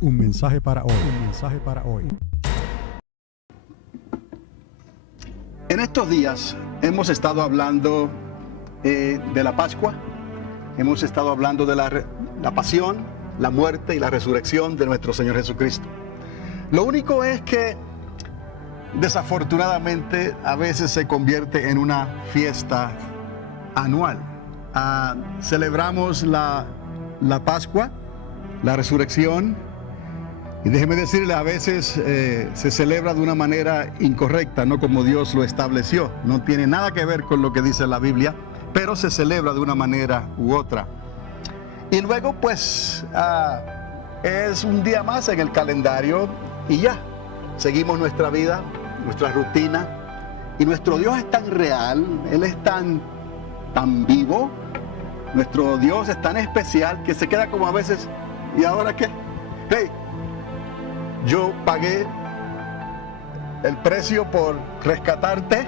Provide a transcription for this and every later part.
Un mensaje para hoy. Un mensaje para hoy. En estos días hemos estado hablando de la Pascua. Hemos estado hablando de la pasión, la muerte y la resurrección de nuestro Señor Jesucristo. Lo único es que desafortunadamente a veces se convierte en una fiesta anual. Celebramos la Pascua, la resurrección, y déjeme decirle, a veces se celebra de una manera incorrecta, no como Dios lo estableció. No tiene nada que ver con lo que dice la Biblia, pero se celebra de una manera u otra. Y luego pues es un día más en el calendario y ya, seguimos nuestra vida, nuestra rutina. Y nuestro Dios es tan real, Él es tan vivo, nuestro Dios es tan especial que se queda como a veces, ¿y ahora qué? Hey, yo pagué el precio por rescatarte,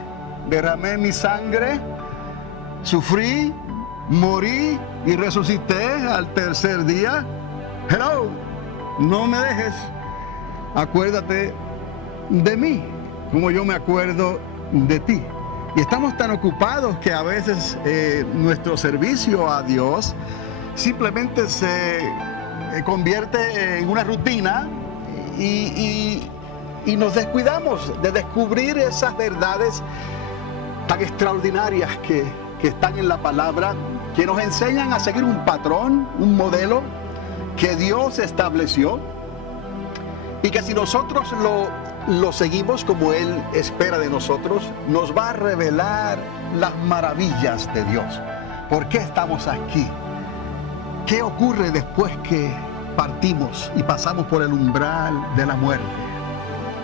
derramé mi sangre, sufrí, morí y resucité al tercer día. Hello, no me dejes, acuérdate de mí, como yo me acuerdo de ti. Y estamos tan ocupados que a veces nuestro servicio a Dios simplemente se convierte en una rutina y nos descuidamos de descubrir esas verdades tan extraordinarias que están en la palabra, que nos enseñan a seguir un patrón, un modelo que Dios estableció, y que si nosotros lo seguimos como Él espera de nosotros, nos va a revelar las maravillas de Dios. ¿Por qué estamos aquí? ¿Qué ocurre después que partimos y pasamos por el umbral de la muerte?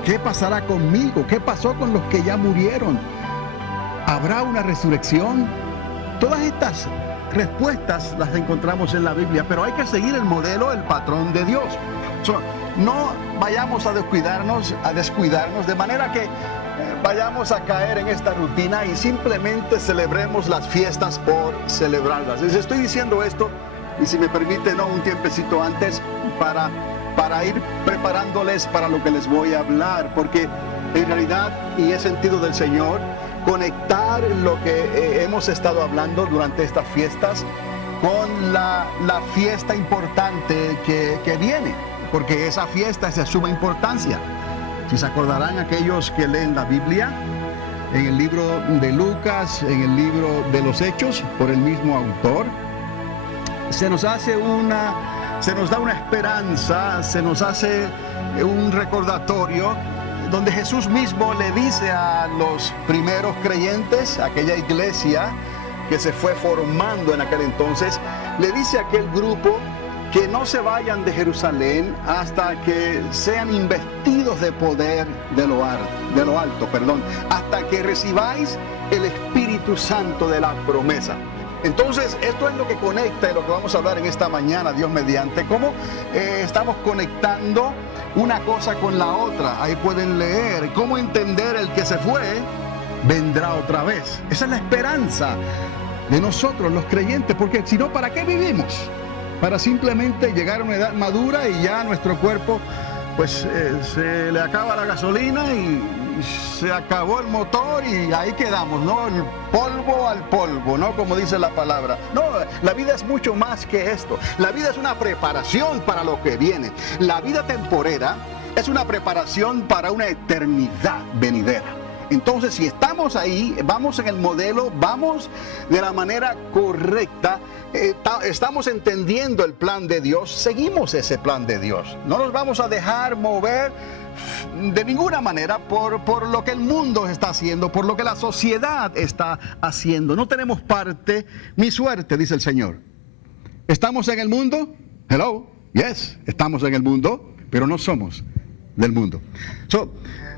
¿Qué pasará conmigo? ¿Qué pasó con los que ya murieron? ¿Habrá una resurrección? Todas estas respuestas las encontramos en la Biblia, pero hay que seguir el modelo, el patrón de Dios. No vayamos a descuidarnos de manera que vayamos a caer en esta rutina y simplemente celebremos las fiestas por celebrarlas. Les estoy diciendo esto, y si me permite, un tiempecito antes para ir preparándoles para lo que les voy a hablar, porque en realidad, y es sentido del Señor, conectar lo que hemos estado hablando durante estas fiestas con la fiesta importante que viene, porque esa fiesta es de suma importancia. Si se acordarán aquellos que leen la Biblia, en el libro de Lucas, en el libro de los Hechos, por el mismo autor, se nos da una esperanza, se nos hace un recordatorio donde Jesús mismo le dice a los primeros creyentes, aquella iglesia que se fue formando en aquel entonces, le dice a aquel grupo que no se vayan de Jerusalén hasta que sean investidos de poder de lo alto, hasta que recibáis el Espíritu Santo de la promesa. Entonces, esto es lo que conecta y lo que vamos a hablar en esta mañana, Dios mediante, cómo estamos conectando una cosa con la otra. Ahí pueden leer cómo entender el que se fue, vendrá otra vez. Esa es la esperanza de nosotros, los creyentes, porque si no, ¿para qué vivimos? Para simplemente llegar a una edad madura y ya nuestro cuerpo, pues se le acaba la gasolina y se acabó el motor y ahí quedamos, ¿no? El polvo al polvo, ¿no? Como dice la palabra. No, la vida es mucho más que esto. La vida es una preparación para lo que viene. La vida temporera es una preparación para una eternidad venidera. Entonces, si estamos ahí, vamos en el modelo, vamos de la manera correcta, estamos entendiendo el plan de Dios, seguimos ese plan de Dios. No nos vamos a dejar mover de ninguna manera por lo que el mundo está haciendo, por lo que la sociedad está haciendo. No tenemos parte ni suerte, dice el Señor. ¿Estamos en el mundo? Hello, yes, estamos en el mundo, pero no somos del mundo.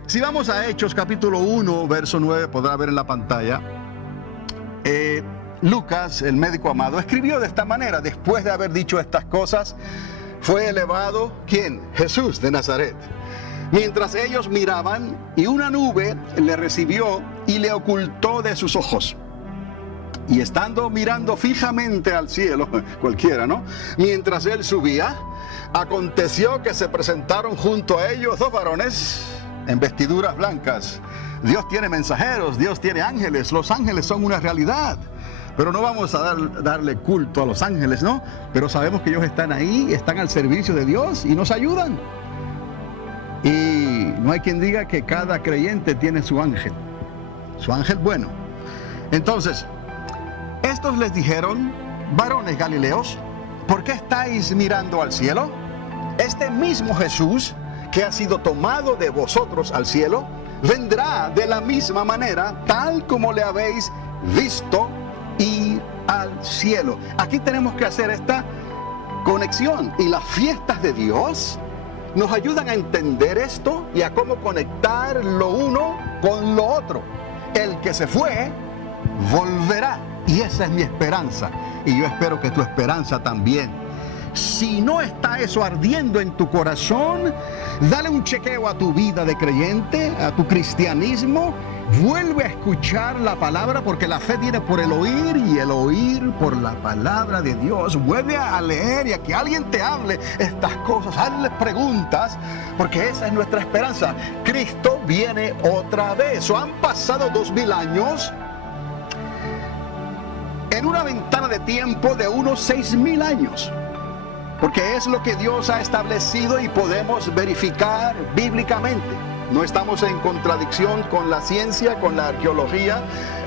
Si vamos a Hechos capítulo 1, verso 9, podrá ver en la pantalla, Lucas, el médico amado, escribió de esta manera: después de haber dicho estas cosas, fue elevado, ¿quién? Jesús de Nazaret. Mientras ellos miraban, y una nube le recibió y le ocultó de sus ojos. Y estando mirando fijamente al cielo, cualquiera, ¿no? Mientras él subía, aconteció que se presentaron junto a ellos dos varones en vestiduras blancas. Dios tiene mensajeros, Dios tiene ángeles, los ángeles son una realidad. Pero no vamos a darle culto a los ángeles, ¿no? Pero sabemos que ellos están ahí, están al servicio de Dios y nos ayudan. Y no hay quien diga que cada creyente tiene su ángel bueno. Entonces, estos les dijeron: varones galileos, ¿por qué estáis mirando al cielo? Este mismo Jesús que ha sido tomado de vosotros al cielo, vendrá de la misma manera, tal como le habéis visto ir al cielo. Aquí tenemos que hacer esta conexión, y las fiestas de Dios nos ayudan a entender esto y a cómo conectar lo uno con lo otro. El que se fue, volverá, y esa es mi esperanza, y yo espero que tu esperanza también. Si no está eso ardiendo en tu corazón, dale un chequeo a tu vida de creyente, a tu cristianismo. Vuelve a escuchar la palabra, porque la fe viene por el oír y el oír por la palabra de Dios. Vuelve a leer y a que alguien te hable estas cosas. Hazle preguntas, porque esa es nuestra esperanza. Cristo viene otra vez. Han pasado 2000 años en una ventana de tiempo de unos 6000 años. Porque es lo que Dios ha establecido y podemos verificar bíblicamente. No estamos en contradicción con la ciencia, con la arqueología.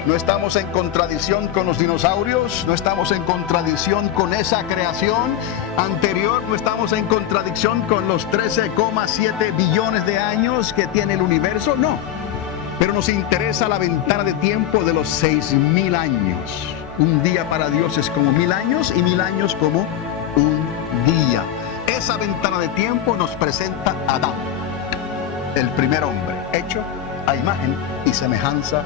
No estamos en contradicción con los dinosaurios. No estamos en contradicción con esa creación anterior. No estamos en contradicción con los 13,7 billones de años que tiene el universo. No. Pero nos interesa la ventana de tiempo de los 6000 años. Un día para Dios es como 1000 años, y 1000 años como un día. Esa ventana de tiempo nos presenta a Adán, el primer hombre, hecho a imagen y semejanza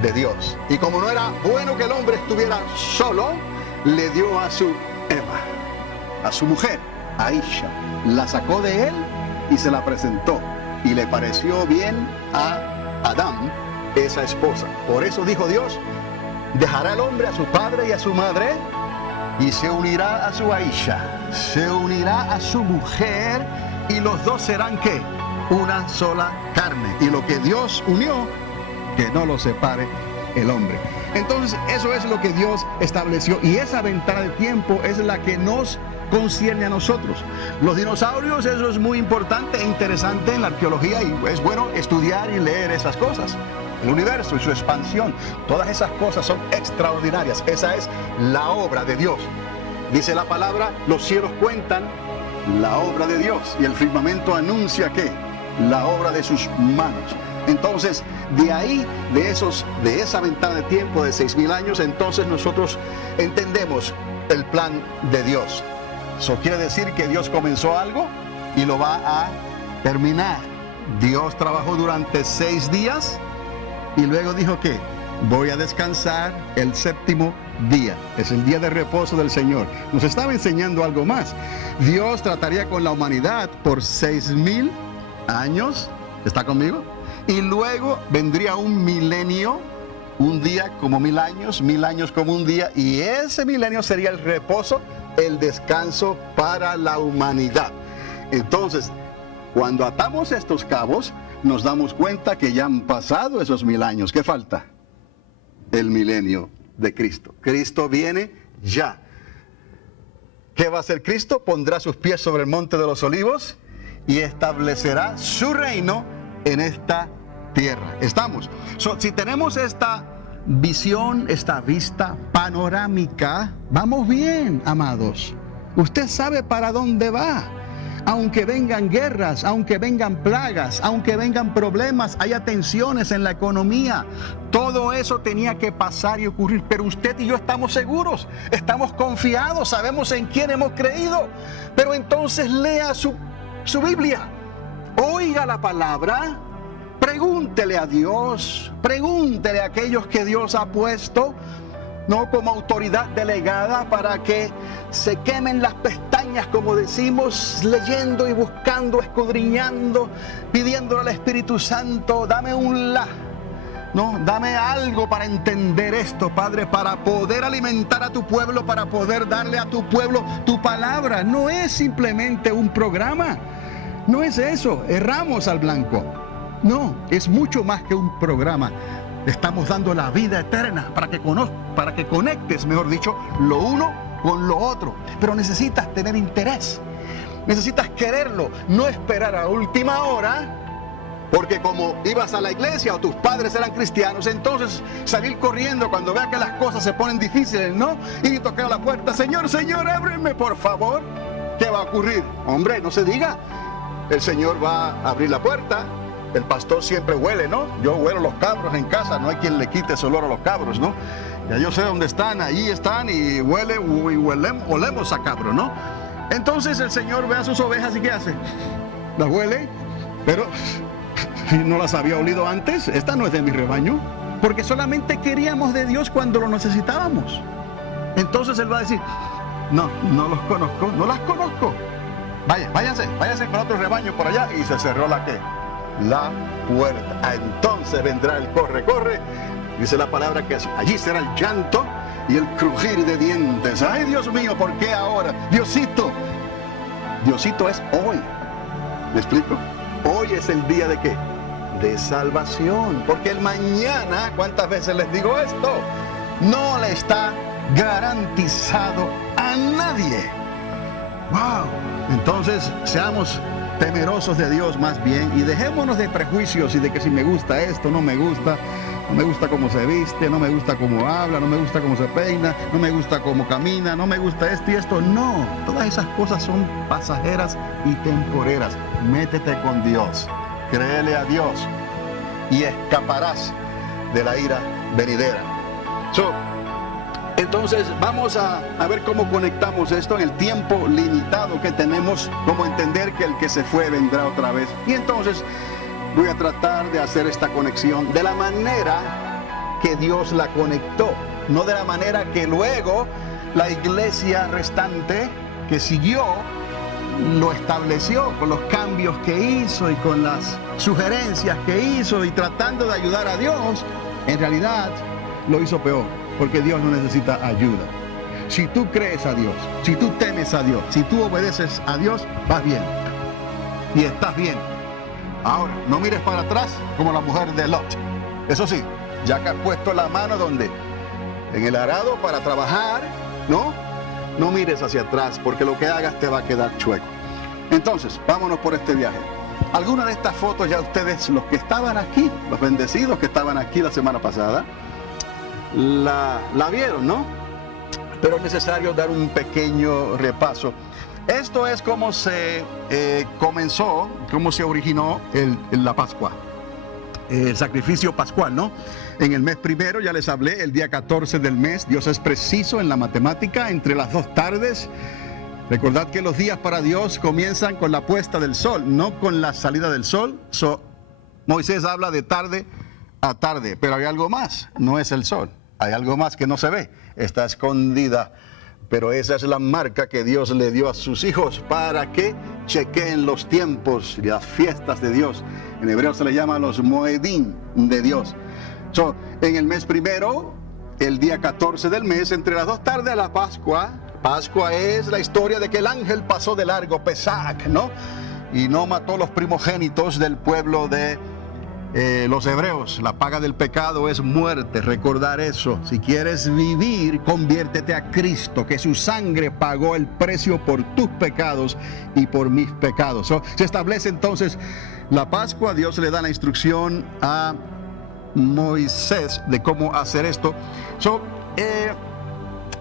de Dios. Y como no era bueno que el hombre estuviera solo, le dio a su Eva, a su mujer, Aisha. La sacó de él y se la presentó. Y le pareció bien a Adán esa esposa. Por eso dijo Dios: dejará el hombre a su padre y a su madre, y se unirá a su Aisha, se unirá a su mujer, y los dos serán ¿qué? Una sola carne. Y lo que Dios unió, que no lo separe el hombre. Entonces, eso es lo que Dios estableció, y esa ventana de tiempo es la que nos concierne a nosotros. Los dinosaurios, eso es muy importante e interesante en la arqueología, y es bueno estudiar y leer esas cosas. El universo y su expansión, todas esas cosas son extraordinarias. Esa es la obra de Dios. Dice la palabra: los cielos cuentan la obra de Dios, y el firmamento anuncia ¿qué? La obra de sus manos. Entonces, de ahí, de esa ventana de tiempo de 6000 años, entonces nosotros entendemos el plan de Dios. Eso quiere decir que Dios comenzó algo y lo va a terminar. Dios trabajó durante 6 días y luego dijo que voy a descansar el séptimo día. Es el día de reposo del Señor. Nos estaba enseñando algo más. Dios trataría con la humanidad por 6000 años. ¿Está conmigo? Y luego vendría un milenio, un día como 1000 años, 1000 años como un día, y ese milenio sería el reposo, el descanso para la humanidad. Entonces, cuando atamos estos cabos, nos damos cuenta que ya han pasado esos 1000 años. ¿Qué falta? El milenio de Cristo. Cristo viene ya. ¿Qué va a hacer Cristo? Pondrá sus pies sobre el monte de los olivos y establecerá su reino en esta tierra. ¿Estamos? Si tenemos esta visión, esta vista panorámica, vamos bien, amados. Usted sabe para dónde va. Aunque vengan guerras, aunque vengan plagas, aunque vengan problemas, haya tensiones en la economía, todo eso tenía que pasar y ocurrir. Pero usted y yo estamos seguros, estamos confiados, sabemos en quién hemos creído. Pero entonces lea su Biblia, oiga la palabra, pregúntele a Dios, pregúntele a aquellos que Dios ha puesto, no como autoridad delegada, para que se quemen las pestañas, como decimos, leyendo y buscando, escudriñando, pidiéndole al Espíritu Santo: dame un la, No, dame algo para entender esto, Padre, para poder alimentar a tu pueblo, para poder darle a tu pueblo tu palabra. No es simplemente un programa, no es eso, erramos al blanco. No, es mucho más que un programa. Estamos dando la vida eterna para que conectes, mejor dicho, lo uno con lo otro. Pero necesitas tener interés, necesitas quererlo, no esperar a última hora. Porque como ibas a la iglesia o tus padres eran cristianos, entonces salir corriendo cuando veas que las cosas se ponen difíciles, ¿no? Y tocar la puerta, Señor, Señor, ábreme por favor. ¿Qué va a ocurrir? Hombre, no se diga. El Señor va a abrir la puerta. El pastor siempre huele, ¿no? Yo huelo los cabros en casa, no hay quien le quite ese olor a los cabros, ¿no? Ya yo sé dónde están, ahí están y olemos a cabro, ¿no? Entonces el Señor ve a sus ovejas y ¿qué hace? Las huele, pero no las había olido antes. Esta no es de mi rebaño, porque solamente queríamos de Dios cuando lo necesitábamos. Entonces Él va a decir, no los conozco, no las conozco. Váyanse con otro rebaño por allá. Y se cerró la puerta. Entonces vendrá el corre. Dice la palabra que allí será el llanto y el crujir de dientes. Ay, Dios mío, ¿por qué ahora? Diosito es hoy. ¿Me explico? Hoy es el día de ¿qué? De salvación. Porque el mañana, ¿cuántas veces les digo esto? No le está garantizado a nadie. ¡Wow! Entonces, seamos temerosos de Dios más bien y dejémonos de prejuicios y de que si me gusta esto, no me gusta cómo se viste, no me gusta cómo habla, no me gusta cómo se peina, no me gusta cómo camina, no me gusta esto y esto. No, todas esas cosas son pasajeras y temporeras. Métete con Dios, créele a Dios y escaparás de la ira venidera. Entonces vamos a ver cómo conectamos esto en el tiempo limitado que tenemos, cómo entender que el que se fue vendrá otra vez. Y entonces voy a tratar de hacer esta conexión de la manera que Dios la conectó, no de la manera que luego la iglesia restante que siguió lo estableció, con los cambios que hizo y con las sugerencias que hizo y tratando de ayudar a Dios. En realidad lo hizo peor, porque Dios no necesita ayuda. Si tú crees a Dios, si tú temes a Dios, si tú obedeces a Dios, vas bien y estás bien. Ahora, no mires para atrás como la mujer de Lot. Eso sí, ya que has puesto la mano donde, en el arado para trabajar, no mires hacia atrás, porque lo que hagas te va a quedar chueco. Entonces, vámonos por este viaje. Algunas de estas fotos ya ustedes, los que estaban aquí, los bendecidos que estaban aquí la semana pasada, la vieron, ¿no? Pero es necesario dar un pequeño repaso. Esto es cómo se comenzó, cómo se originó la Pascua, el sacrificio pascual, ¿no? En el mes primero, ya les hablé, el día 14 del mes, Dios es preciso en la matemática, entre las 2 tardes. Recordad que los días para Dios comienzan con la puesta del sol, no con la salida del sol. Moisés habla de tarde a tarde, pero hay algo más, no es el sol, hay algo más que no se ve, está escondida. Pero esa es la marca que Dios le dio a sus hijos para que chequeen los tiempos y las fiestas de Dios. En hebreo se le llama los Moedim de Dios. En el mes primero, el día 14 del mes, entre las 2 tardes, la Pascua. Pascua es la historia de que el ángel pasó de largo, Pesach, ¿no? Y no mató los primogénitos del pueblo de los hebreos. La paga del pecado es muerte, recordar eso. Si quieres vivir, conviértete a Cristo, que su sangre pagó el precio por tus pecados y por mis pecados. Se establece entonces la Pascua. Dios le da la instrucción a Moisés de cómo hacer esto.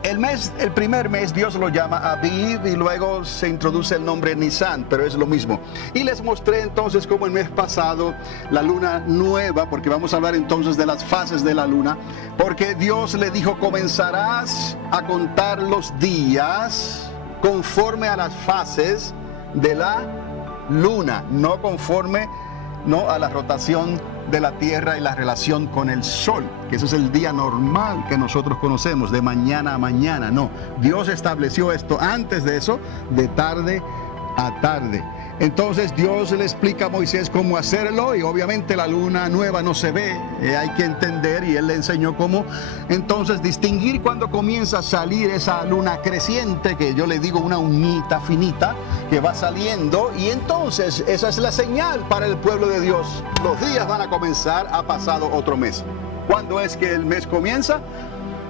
El primer mes Dios lo llama Aviv y luego se introduce el nombre Nisan, pero es lo mismo. Y les mostré entonces como el mes pasado la luna nueva, porque vamos a hablar entonces de las fases de la luna, porque Dios le dijo: comenzarás a contar los días conforme a las fases de la luna, no conforme a la rotación de la tierra y la relación con el sol, que eso es el día normal que nosotros conocemos, de mañana a mañana. No, Dios estableció esto antes de eso, de tarde a tarde. Entonces Dios le explica a Moisés cómo hacerlo, y obviamente la luna nueva no se ve, hay que entender, y él le enseñó cómo entonces distinguir cuando comienza a salir esa luna creciente, que yo le digo una uñita finita que va saliendo, y entonces esa es la señal para el pueblo de Dios. Los días van a comenzar, ha pasado otro mes. ¿Cuándo es que el mes comienza?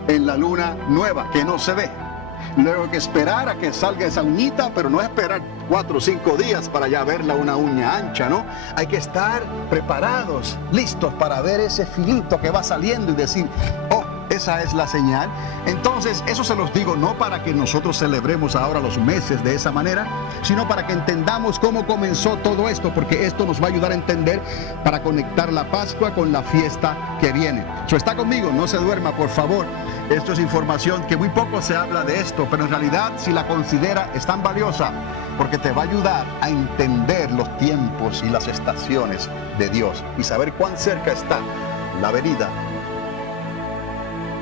En la luna nueva, que no se ve. Luego hay que esperar a que salga esa uñita, pero no esperar 4 o 5 días para ya verla una uña ancha, ¿no? Hay que estar preparados, listos para ver ese filito que va saliendo y decir, oh, esa es la señal. Entonces, eso se los digo no para que nosotros celebremos ahora los meses de esa manera, sino para que entendamos cómo comenzó todo esto, porque esto nos va a ayudar a entender, para conectar la Pascua con la fiesta que viene. Está conmigo, no se duerma, por favor. Esto es información que muy poco se habla de esto, pero en realidad, si la considera, es tan valiosa, porque te va a ayudar a entender los tiempos y las estaciones de Dios y saber cuán cerca está la venida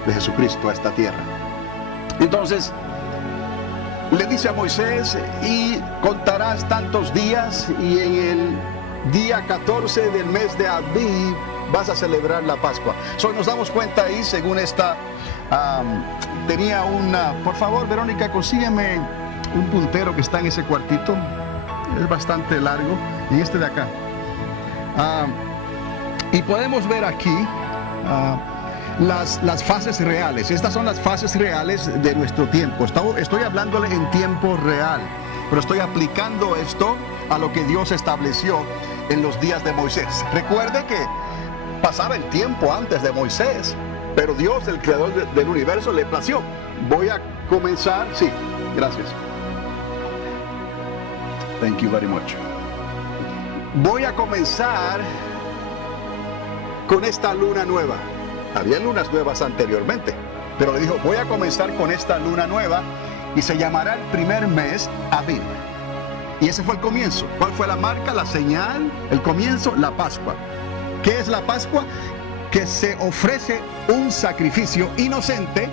de Jesucristo a esta tierra. Entonces, le dice a Moisés, y contarás tantos días, y en el día 14 del mes de Abib vas a celebrar la Pascua. Nos damos cuenta ahí, según esta, tenía una, por favor, Verónica, consígueme un puntero que está en ese cuartito, es bastante largo, y este de acá. Y podemos ver aquí las fases reales. Estas son las fases reales de nuestro tiempo. Estoy hablándole en tiempo real, pero estoy aplicando esto a lo que Dios estableció en los días de Moisés. Recuerde que pasaba el tiempo antes de Moisés, pero Dios, el creador del universo, le plació. Voy a comenzar, sí, gracias. Thank you very much. Voy a comenzar con esta luna nueva. Había lunas nuevas anteriormente, pero le dijo, voy a comenzar con esta luna nueva, y se llamará el primer mes Abib. Y ese fue el comienzo. ¿Cuál fue la marca, la señal, el comienzo? La Pascua. ¿Qué es la Pascua? Que se ofrece un sacrificio inocente,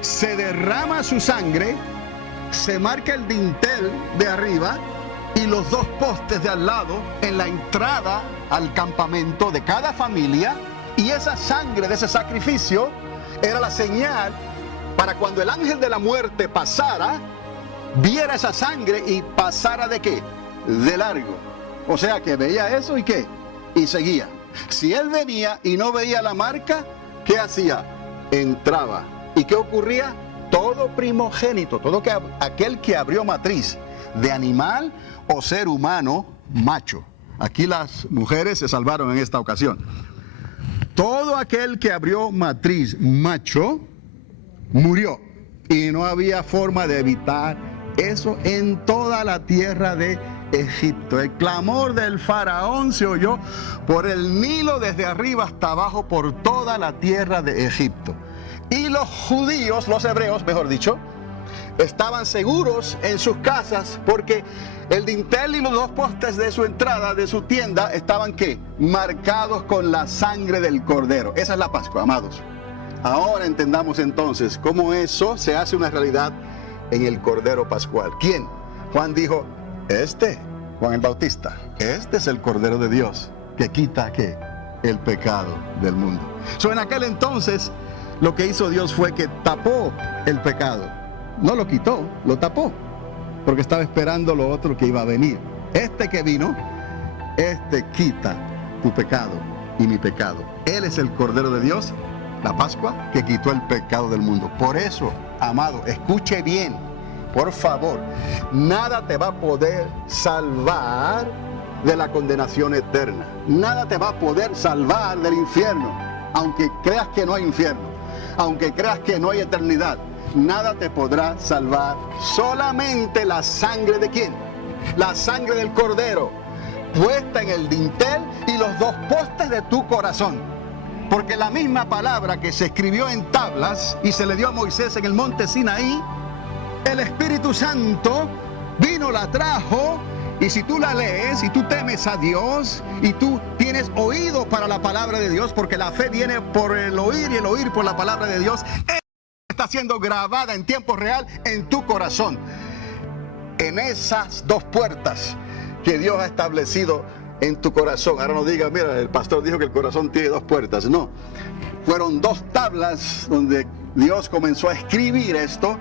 se derrama su sangre, se marca el dintel de arriba y los 2 postes de al lado en la entrada al campamento de cada familia, y esa sangre de ese sacrificio era la señal para cuando el ángel de la muerte pasara, viera esa sangre y pasara ¿de qué? De largo. O sea que veía eso y ¿qué? Y seguía. Si él venía y no veía la marca, ¿qué hacía? Entraba. ¿Y qué ocurría? Todo primogénito, aquel que abrió matriz de animal o ser humano macho. Aquí las mujeres se salvaron en esta ocasión. Todo aquel que abrió matriz macho murió, y no había forma de evitar eso en toda la tierra de Egipto. El clamor del faraón se oyó por el Nilo desde arriba hasta abajo, por toda la tierra de Egipto. Y los judíos, los hebreos, mejor dicho, estaban seguros en sus casas, porque el dintel y los 2 postes de su entrada, de su tienda, estaban ¿qué? Marcados con la sangre del cordero. Esa es la Pascua, amados. Ahora entendamos entonces cómo eso se hace una realidad en el Cordero Pascual. ¿Quién? Juan dijo, Juan el Bautista, este es el Cordero de Dios que quita ¿qué? El pecado del mundo. En aquel entonces, lo que hizo Dios fue que tapó el pecado. No lo quitó, lo tapó, porque estaba esperando lo otro que iba a venir. Este que vino, este quita tu pecado y mi pecado. Él es el Cordero de Dios, la Pascua, que quitó el pecado del mundo. Por eso, amado, escuche bien, por favor, nada te va a poder salvar de la condenación eterna. Nada te va a poder salvar del infierno, aunque creas que no hay infierno, aunque creas que no hay eternidad. Nada te podrá salvar, solamente la sangre de ¿quién? La sangre del Cordero, puesta en el dintel y los 2 postes de tu corazón. Porque la misma palabra que se escribió en tablas y se le dio a Moisés en el monte Sinaí, el Espíritu Santo vino, la trajo, y si tú la lees y tú temes a Dios y tú tienes oído para la palabra de Dios, porque la fe viene por el oír y el oír por la palabra de Dios, está siendo grabada en tiempo real en tu corazón. En esas 2 puertas que Dios ha establecido en tu corazón. Ahora no digas, mira, el pastor dijo que el corazón tiene 2 puertas. No, fueron 2 tablas donde Dios comenzó a escribir esto.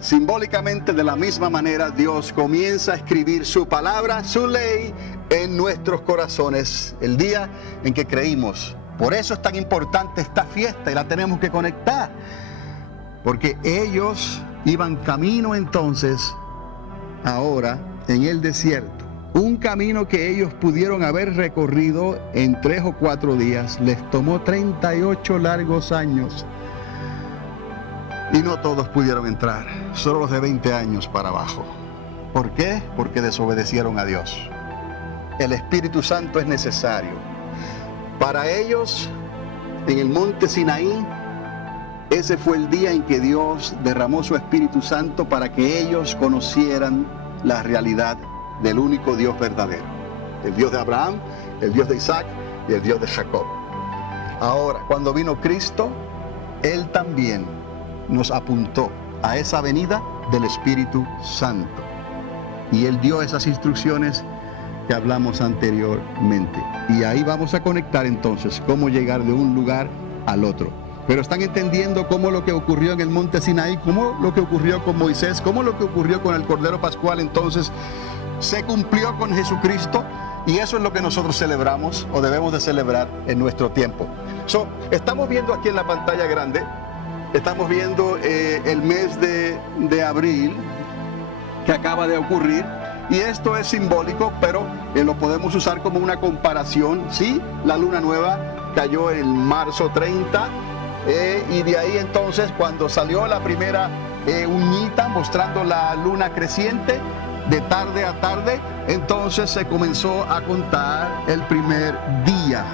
Simbólicamente, de la misma manera, Dios comienza a escribir su palabra, su ley, en nuestros corazones el día en que creímos. Por eso es tan importante esta fiesta y la tenemos que conectar, porque ellos iban camino entonces ahora en el desierto, un camino que ellos pudieron haber recorrido en 3 o 4 días, les tomó 38 largos años y no todos pudieron entrar, solo los de 20 años para abajo. ¿Por qué? Porque desobedecieron a Dios. El Espíritu Santo es necesario. Para ellos, en el monte Sinaí, ese fue el día en que Dios derramó su Espíritu Santo para que ellos conocieran la realidad del único Dios verdadero. El Dios de Abraham, el Dios de Isaac y el Dios de Jacob. Ahora, cuando vino Cristo, Él también nos apuntó a esa venida del Espíritu Santo. Y Él dio esas instrucciones que hablamos anteriormente. Y ahí vamos a conectar entonces cómo llegar de un lugar al otro. Pero están entendiendo cómo lo que ocurrió en el monte Sinaí, cómo lo que ocurrió con Moisés, cómo lo que ocurrió con el Cordero Pascual, entonces se cumplió con Jesucristo. Y eso es lo que nosotros celebramos o debemos de celebrar en nuestro tiempo. Estamos viendo aquí en la pantalla grande, estamos viendo el mes de abril que acaba de ocurrir. Y esto es simbólico, pero lo podemos usar como una comparación. Sí, la luna nueva cayó en marzo 30, y de ahí entonces cuando salió la primera uñita mostrando la luna creciente, de tarde a tarde, entonces se comenzó a contar el primer día,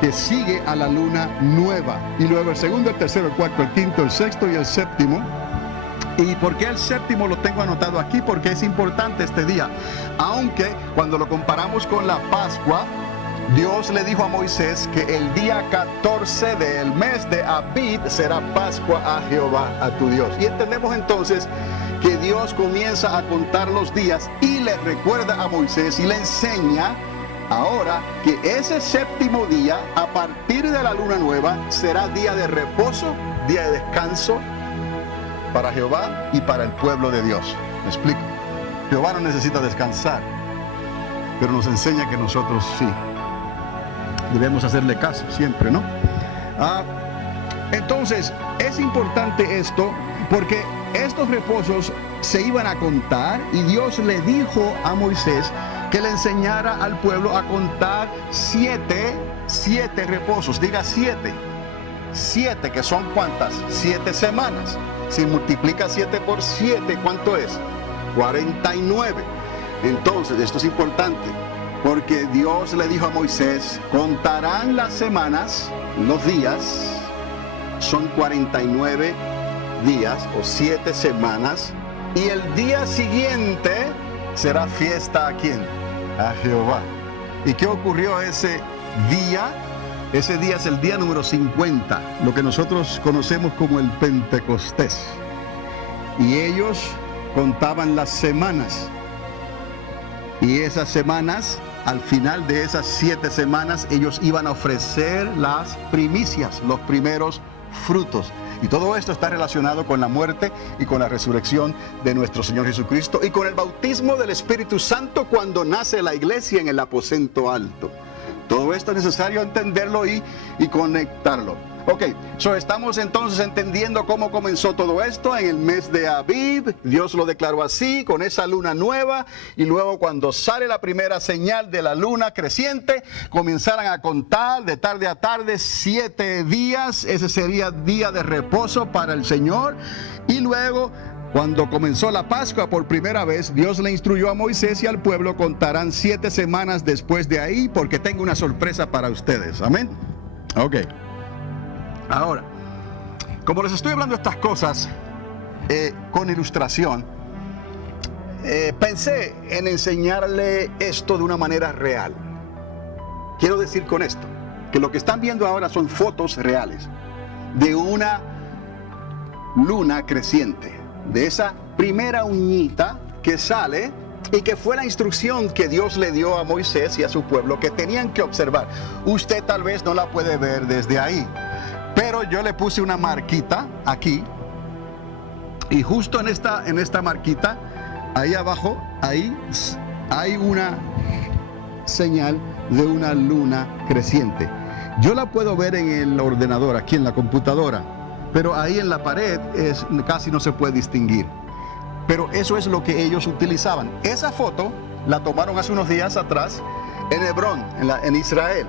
que sigue a la luna nueva. Y luego el segundo, el tercero, el cuarto, el quinto, el sexto y el séptimo. ¿Y por qué el séptimo lo tengo anotado aquí? Porque es importante este día. Aunque cuando lo comparamos con la Pascua, Dios le dijo a Moisés que el día 14 del mes de Abib será Pascua a Jehová, a tu Dios. Y entendemos entonces que Dios comienza a contar los días y le recuerda a Moisés y le enseña ahora que ese séptimo día, a partir de la luna nueva, será día de reposo, día de descanso para Jehová y para el pueblo de Dios. ¿Me explico? Jehová no necesita descansar, pero nos enseña que nosotros sí. Debemos hacerle caso siempre, ¿no? Entonces, es importante esto porque estos reposos se iban a contar y Dios le dijo a Moisés que le enseñara al pueblo a contar 7 reposos. Diga 7. 7, que son ¿cuántas? 7 semanas. Si multiplica 7 por 7, ¿cuánto es? 49. Entonces, esto es importante, porque Dios le dijo a Moisés, contarán las semanas, los días, son 49 días o 7 semanas, y el día siguiente será fiesta ¿a quién? A Jehová. ¿Y qué ocurrió ese día? Ese día es el día número 50, lo que nosotros conocemos como el Pentecostés. Y ellos contaban las semanas. Y esas semanas, al final de esas 7 semanas, ellos iban a ofrecer las primicias, los primeros frutos. Y todo esto está relacionado con la muerte y con la resurrección de nuestro Señor Jesucristo y con el bautismo del Espíritu Santo cuando nace la iglesia en el aposento alto. Todo esto es necesario entenderlo y conectarlo. Ok, estamos entonces entendiendo cómo comenzó todo esto en el mes de Abib. Dios lo declaró así, con esa luna nueva, y luego cuando sale la primera señal de la luna creciente, comenzaran a contar de tarde a tarde 7 días. Ese sería día de reposo para el Señor. Y luego, cuando comenzó la Pascua por primera vez, Dios le instruyó a Moisés y al pueblo, contarán 7 semanas después de ahí, porque tengo una sorpresa para ustedes. Amén. Ok. Ahora, como les estoy hablando estas cosas con ilustración, pensé en enseñarle esto de una manera real. Quiero decir con esto, que lo que están viendo ahora son fotos reales de una luna creciente, de esa primera uñita que sale y que fue la instrucción que Dios le dio a Moisés y a su pueblo, que tenían que observar. Usted tal vez no la puede ver desde ahí, pero yo le puse una marquita aquí, y justo en esta marquita, ahí abajo, ahí hay una señal de una luna creciente. Yo la puedo ver en el ordenador, aquí en la computadora, pero ahí en la pared casi no se puede distinguir. Pero eso es lo que ellos utilizaban. Esa foto la tomaron hace unos días atrás en Hebrón, en Israel.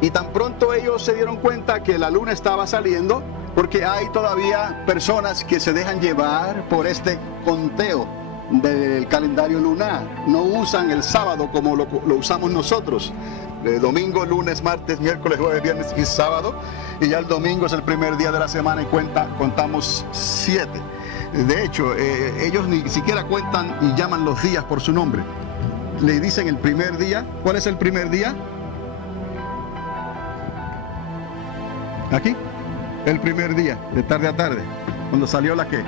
Y tan pronto ellos se dieron cuenta que la luna estaba saliendo, porque hay todavía personas que se dejan llevar por este conteo del calendario lunar. No usan el sábado como lo usamos nosotros. Domingo, lunes, martes, miércoles, jueves, viernes y sábado. Y ya el domingo es el primer día de la semana y contamos 7. De hecho, ellos ni siquiera cuentan y llaman los días por su nombre. Le dicen el primer día. ¿Cuál es el primer día? Aquí. El primer día, de tarde a tarde. Cuando salió la ¿qué?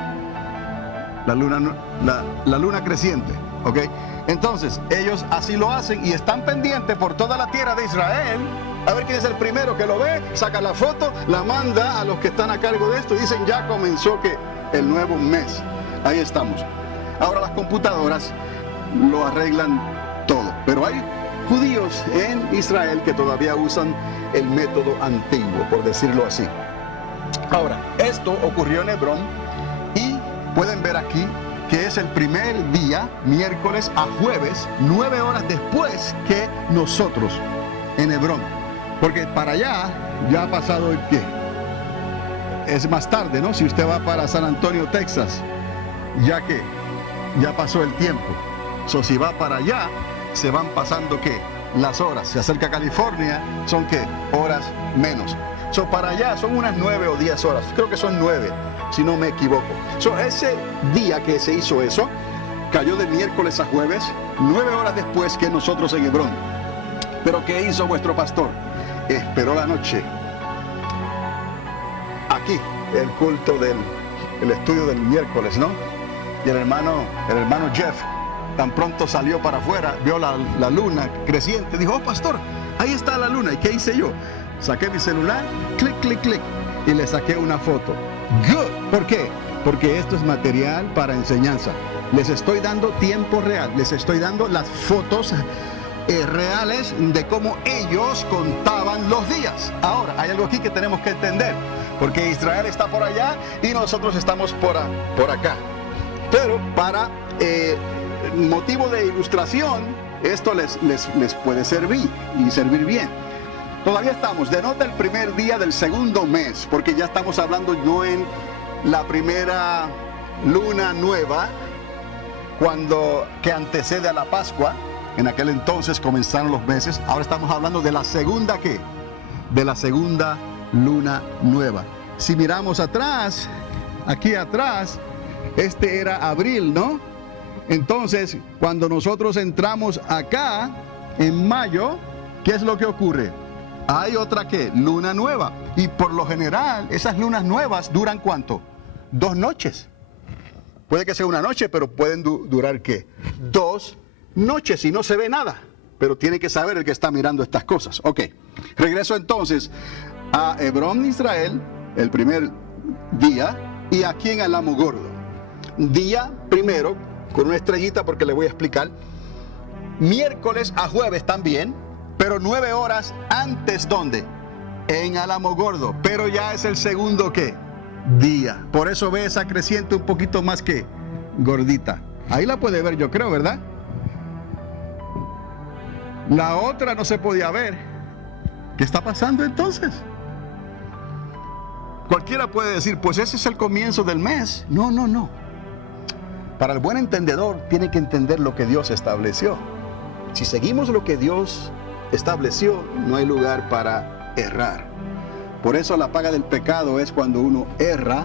La luna creciente. ¿Ok? Entonces, ellos así lo hacen y están pendientes por toda la tierra de Israel. A ver quién es el primero que lo ve, saca la foto, la manda a los que están a cargo de esto y dicen ya comenzó el nuevo mes. Ahí estamos. Ahora las computadoras lo arreglan todo, pero hay judíos en Israel que todavía usan el método antiguo, por decirlo así. Ahora, esto ocurrió en Hebrón y pueden ver aquí que es el primer día, miércoles a jueves, 9 horas después que nosotros en Hebrón. Porque para allá ya ha pasado el ¿qué? Es más tarde, ¿no? Si usted va para San Antonio, Texas, ya que ya pasó el tiempo. Si va para allá, se van pasando ¿qué? Las horas. Se acerca a California, son ¿qué? Horas menos. Para allá son unas 9 o 10 horas. Creo que son 9, si no me equivoco. Ese día que se hizo eso, cayó de miércoles a jueves, 9 horas después que nosotros en Hebrón. Pero ¿qué hizo vuestro pastor? Esperó la noche. Aquí, el culto el estudio del miércoles, ¿no? Y el hermano Jeff, tan pronto salió para afuera, vio la luna creciente, dijo, oh pastor, ahí está la luna. ¿Y qué hice yo? Saqué mi celular, clic, clic, clic, y le saqué una foto. Good. ¿Por qué? Porque esto es material para enseñanza. Les estoy dando tiempo real, les estoy dando las fotos reales de cómo ellos contaban los días. Ahora, hay algo aquí que tenemos que entender, porque Israel está por allá y nosotros estamos por acá. Pero para motivo de ilustración, esto les puede servir y servir bien. Todavía estamos, denota el primer día del segundo mes, porque ya estamos hablando no en la primera luna nueva, que antecede a la Pascua. En aquel entonces comenzaron los meses. Ahora estamos hablando de la segunda ¿qué? De la segunda luna nueva. Si miramos atrás, aquí atrás, este era abril, ¿no? Entonces, cuando nosotros entramos acá, en mayo, ¿qué es lo que ocurre? Hay otra ¿qué? Luna nueva. Y por lo general, esas lunas nuevas duran ¿cuánto? 2 noches. Puede que sea una noche, pero pueden durar ¿qué? 2 noches y no se ve nada. Pero tiene que saber el que está mirando estas cosas. Ok, regreso entonces a Hebrón, Israel, el primer día, y aquí en Alamo Gordo. Día primero, con una estrellita porque le voy a explicar. Miércoles a jueves también, pero 9 horas antes, ¿dónde? En Alamo Gordo, pero ya es el segundo ¿qué? Día. Por eso ve esa creciente un poquito más que gordita. Ahí la puede ver, yo creo, ¿verdad? La otra no se podía ver. ¿Qué está pasando entonces? Cualquiera puede decir, pues ese es el comienzo del mes. No, no, no. Para el buen entendedor tiene que entender lo que Dios estableció. Si seguimos lo que Dios estableció, no hay lugar para errar. Por eso la paga del pecado es cuando uno erra,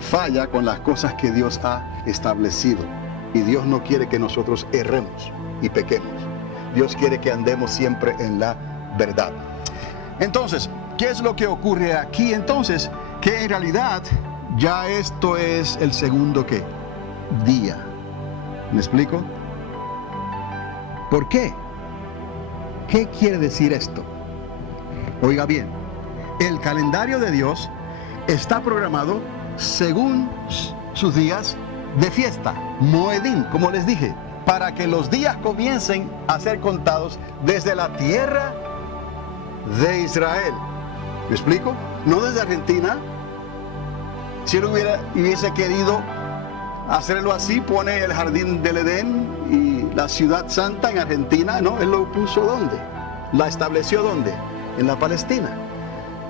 falla con las cosas que Dios ha establecido. Y Dios no quiere que nosotros erremos y pequemos. Dios quiere que andemos siempre en la verdad. Entonces, ¿qué es lo que ocurre aquí entonces? Que en realidad ya esto es el segundo ¿qué? Día. ¿Me explico? ¿Por qué? ¿Qué quiere decir esto? Oiga bien, el calendario de Dios está programado según sus días de fiesta, Moedim, como les dije, para que los días comiencen a ser contados desde la tierra de Israel. ¿Me explico? No desde Argentina. Si él hubiese querido hacerlo así, pone el jardín del Edén y la ciudad santa en Argentina. No, él lo puso ¿dónde? La estableció ¿dónde? En la Palestina,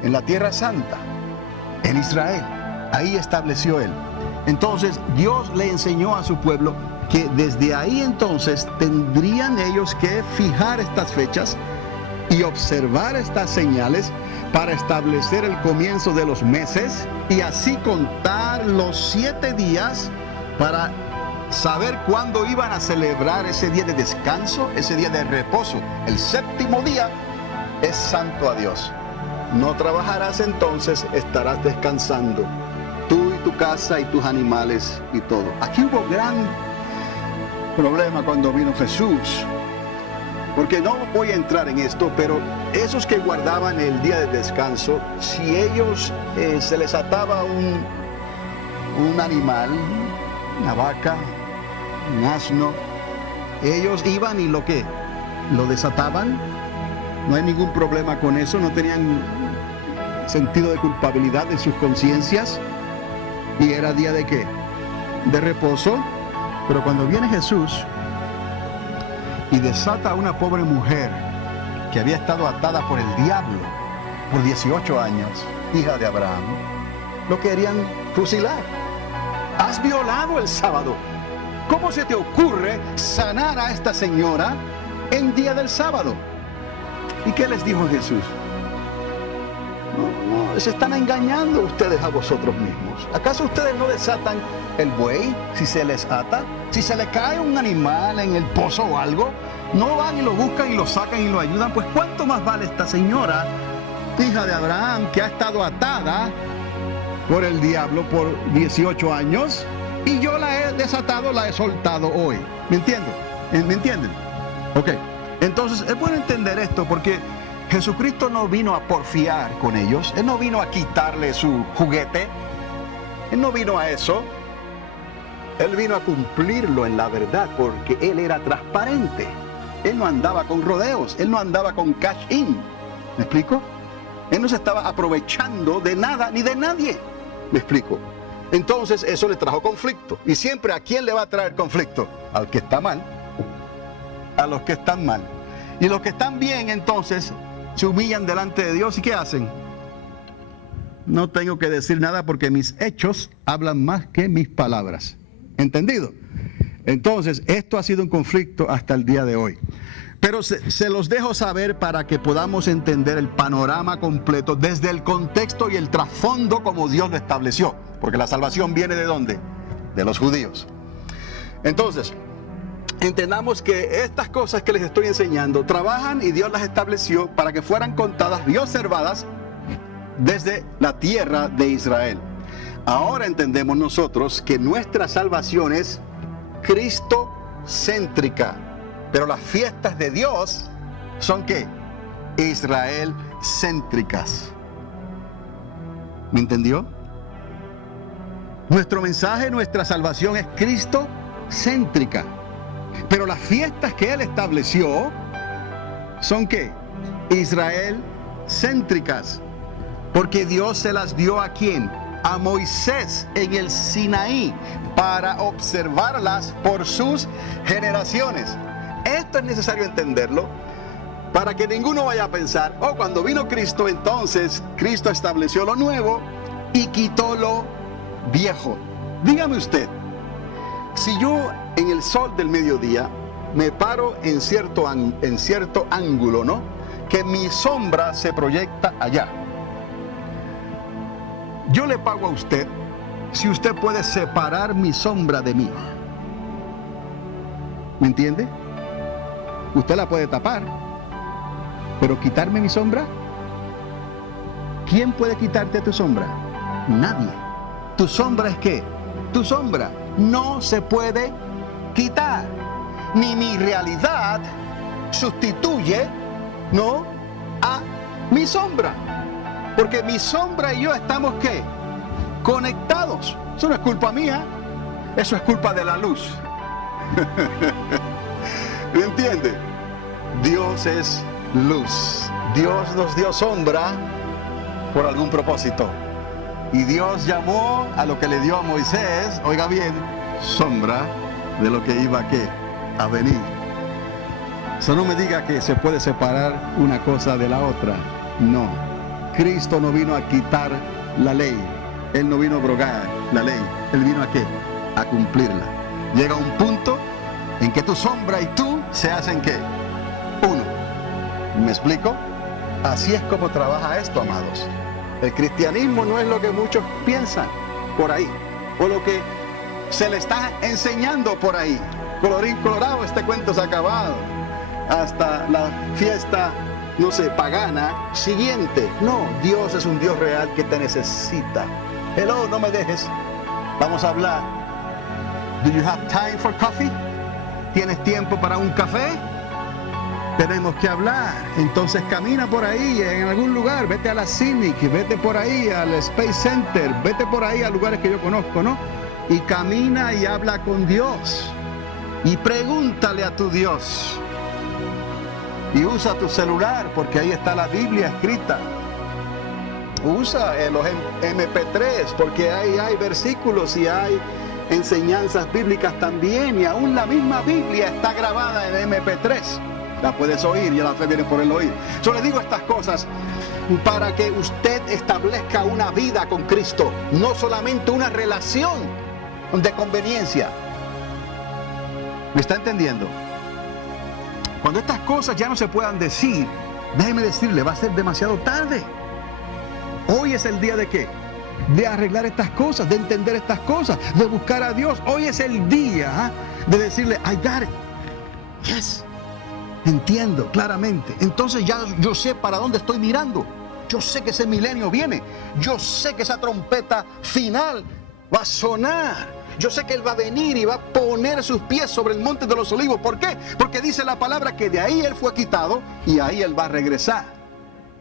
en la tierra santa, en Israel. Ahí estableció él. Entonces Dios le enseñó a su pueblo que desde ahí entonces tendrían ellos que fijar estas fechas y observar estas señales para establecer el comienzo de los meses y así contar los 7 días para saber cuándo iban a celebrar ese día de descanso, ese día de reposo. El 7º día es santo a Dios. No trabajarás entonces, estarás descansando, tú y tu casa y tus animales y todo. Aquí hubo gran problema cuando vino Jesús, porque no voy a entrar en esto, pero esos que guardaban el día de descanso, si ellos se les ataba un animal, una vaca, un asno, ellos iban y lo desataban. No hay ningún problema con eso, no tenían sentido de culpabilidad en sus conciencias. ¿Y era día de qué? De reposo. Pero cuando viene Jesús y desata a una pobre mujer que había estado atada por el diablo por 18 años, hija de Abraham, lo querían fusilar. Has violado el sábado. ¿Cómo se te ocurre sanar a esta señora en día del sábado? ¿Y qué les dijo Jesús? No, se están engañando ustedes a vosotros mismos. ¿Acaso ustedes no desatan el buey si se les ata? Si se le cae un animal en el pozo o algo, no van y lo buscan y lo sacan y lo ayudan. Pues ¿cuánto más vale esta señora, hija de Abraham, que ha estado atada por el diablo por 18 años y yo la he desatado, la he soltado hoy? ¿Me entienden? Ok. Entonces es bueno entender esto porque Jesucristo no vino a porfiar con ellos. Él no vino a quitarle su juguete. Él no vino a eso. Él vino a cumplirlo en la verdad porque Él era transparente. Él no andaba con rodeos. Él no andaba con cash in. ¿Me explico? Él no se estaba aprovechando de nada ni de nadie. ¿Me explico? Entonces eso le trajo conflicto. Y siempre ¿a quién le va a traer conflicto? Al que está mal. A los que están mal. Y los que están bien entonces se humillan delante de Dios. ¿Y qué hacen? No tengo que decir nada porque mis hechos hablan más que mis palabras. ¿Entendido? Entonces esto ha sido un conflicto hasta el día de hoy. Pero se los dejo saber para que podamos entender el panorama completo desde el contexto y el trasfondo como Dios lo estableció. Porque la salvación viene ¿de dónde? De los judíos. Entonces entendamos que estas cosas que les estoy enseñando trabajan y Dios las estableció para que fueran contadas y observadas desde la tierra de Israel. Ahora entendemos nosotros que nuestra salvación es cristocéntrica, pero las fiestas de Dios son ¿qué? Israel-céntricas. ¿Me entendió? Nuestro mensaje, nuestra salvación es cristocéntrica. Pero las fiestas que Él estableció son ¿qué? Israel-céntricas. Porque Dios se las dio ¿a quién? A Moisés en el Sinaí para observarlas por sus generaciones. Esto es necesario entenderlo para que ninguno vaya a pensar, oh, cuando vino Cristo, entonces Cristo estableció lo nuevo y quitó lo viejo. Dígame usted, si yo en el sol del mediodía me paro en cierto ángulo, ¿no? Que mi sombra se proyecta allá. Yo le pago a usted si usted puede separar mi sombra de mí. ¿Me entiende? Usted la puede tapar, pero quitarme mi sombra. ¿Quién puede quitarte tu sombra? Nadie. ¿Tu sombra es qué? Tu sombra no se puede quitar. Ni mi realidad sustituye, ¿no?, a mi sombra. Porque mi sombra y yo estamos, ¿qué?, conectados. Eso no es culpa mía, eso es culpa de la luz. ¿Me entiende? Dios es luz. Dios nos dio sombra por algún propósito. Y Dios llamó a lo que le dio a Moisés, oiga bien, sombra de lo que iba a venir. Eso no me diga que se puede separar una cosa de la otra. No. Cristo no vino a quitar la ley. Él no vino a abrogar la ley. Él vino a ¿qué? A cumplirla. Llega un punto en que tu sombra y tú se hacen ¿qué? Uno. ¿Me explico? Así es como trabaja esto, amados. El cristianismo no es lo que muchos piensan por ahí, o lo que se le está enseñando por ahí. Colorín colorado, este cuento se ha acabado. Hasta la fiesta, no sé, pagana siguiente. No, Dios es un Dios real que te necesita. Hello, no me dejes. Vamos a hablar. Do you have time for coffee? ¿Tienes tiempo para un café? Tenemos que hablar. Entonces camina por ahí en algún lugar, vete a la CIMIC, vete por ahí al Space Center, vete por ahí a lugares que yo conozco, ¿no? Y camina y habla con Dios. Y pregúntale a tu Dios. Y usa tu celular, porque ahí está la Biblia escrita. Usa los MP3, porque ahí hay versículos y hay enseñanzas bíblicas también. Y aún la misma Biblia está grabada en MP3. La puedes oír, y la fe viene por el oír. Yo le digo estas cosas para que usted establezca una vida con Cristo, no solamente una relación de conveniencia. ¿Me está entendiendo? Cuando estas cosas ya no se puedan decir, déjeme decirle, va a ser demasiado tarde. Hoy es el día de ¿qué? De arreglar estas cosas, de entender estas cosas, de buscar a Dios. Hoy es el día de decirle, I got it. Yes. Entiendo claramente. Entonces ya yo sé para dónde estoy mirando. Yo sé que ese milenio viene. Yo sé que esa trompeta final va a sonar. Yo sé que Él va a venir y va a poner sus pies sobre el monte de los olivos. ¿Por qué? Porque dice la palabra que de ahí Él fue quitado y ahí Él va a regresar.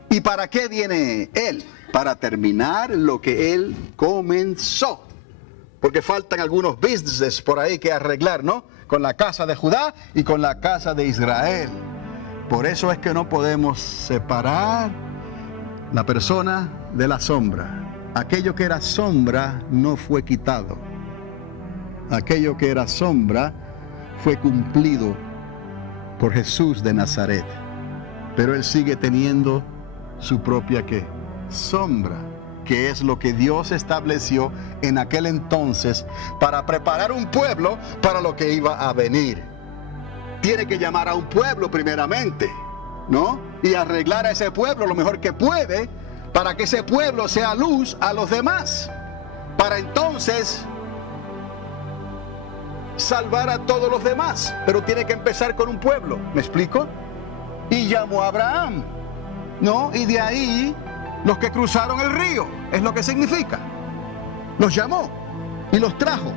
¿Y para qué viene Él? Para terminar lo que Él comenzó. Porque faltan algunos businesses por ahí que arreglar, ¿no? Con la casa de Judá y con la casa de Israel. Por eso es que no podemos separar la persona de la sombra. Aquello que era sombra no fue quitado. Aquello que era sombra fue cumplido por Jesús de Nazaret. Pero Él sigue teniendo su propia ¿qué? Sombra, que es lo que Dios estableció en aquel entonces para preparar un pueblo para lo que iba a venir. Tiene que llamar a un pueblo primeramente, ¿no? Y arreglar a ese pueblo lo mejor que puede para que ese pueblo sea luz a los demás. Para entonces salvar a todos los demás. Pero tiene que empezar con un pueblo, ¿me explico? Y llamó a Abraham, ¿no? Y de ahí los que cruzaron el río, es lo que significa. Los llamó y los trajo.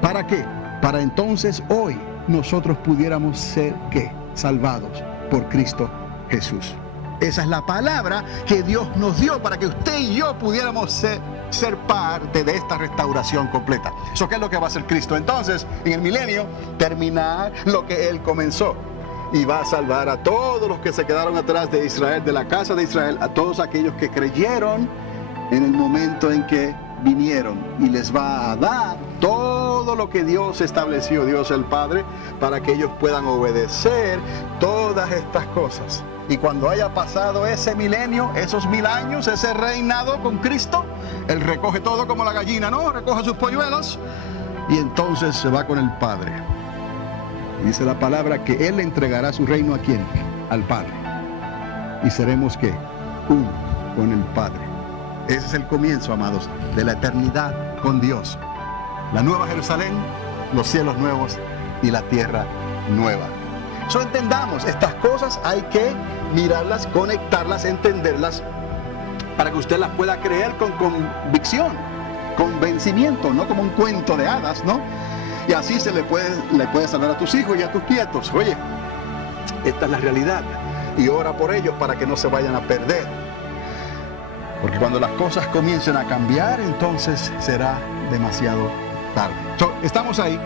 ¿Para qué? Para entonces hoy nosotros pudiéramos ser ¿qué? Salvados por Cristo Jesús. Esa es la palabra que Dios nos dio para que usted y yo pudiéramos ser parte de esta restauración completa. ¿Eso qué es lo que va a hacer Cristo? Entonces, en el milenio, terminar lo que Él comenzó. Y va a salvar a todos los que se quedaron atrás de Israel, de la casa de Israel, a todos aquellos que creyeron en el momento en que vinieron. Y les va a dar todo lo que Dios estableció, Dios el Padre, para que ellos puedan obedecer todas estas cosas. Y cuando haya pasado ese milenio, esos 1000 años, ese reinado con Cristo, Él recoge todo como la gallina, ¿no? Recoge sus polluelos y entonces se va con el Padre. Dice la palabra que Él le entregará su reino ¿a quién? Al Padre. Y seremos ¿qué? Uno con el Padre. Ese es el comienzo, amados, de la eternidad con Dios. La nueva Jerusalén, los cielos nuevos y la tierra nueva. So entendamos, estas cosas hay que mirarlas, conectarlas, entenderlas, para que usted las pueda creer con convicción, convencimiento, no como un cuento de hadas, ¿no? Y así le puede salvar a tus hijos y a tus nietos. Oye, Esta es la realidad. Y ora por ellos para que no se vayan a perder. Porque cuando las cosas comiencen a cambiar, entonces será demasiado tarde. Estamos ahí.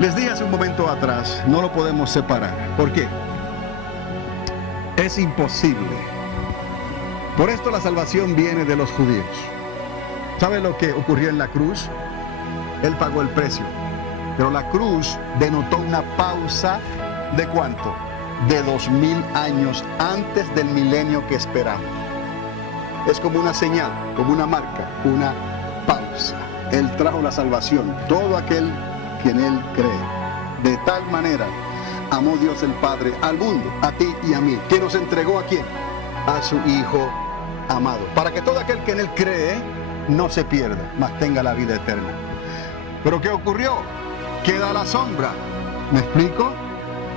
Les dije hace un momento atrás, no lo podemos separar. ¿Por qué? Es imposible. Por esto la salvación viene de los judíos. ¿Sabe lo que ocurrió en la cruz? Él pagó el precio. Pero la cruz denotó una pausa ¿de cuánto? De 2000 años antes del milenio que esperamos. Es como una señal, como una marca, una pausa. Él trajo la salvación. Todo aquel que en Él cree. De tal manera amó Dios el Padre al mundo, a ti y a mí, que nos entregó ¿a quién? A su Hijo amado. Para que todo aquel que en Él cree no se pierda, mas tenga la vida eterna. ¿Pero qué ocurrió? Queda la sombra. ¿Me explico?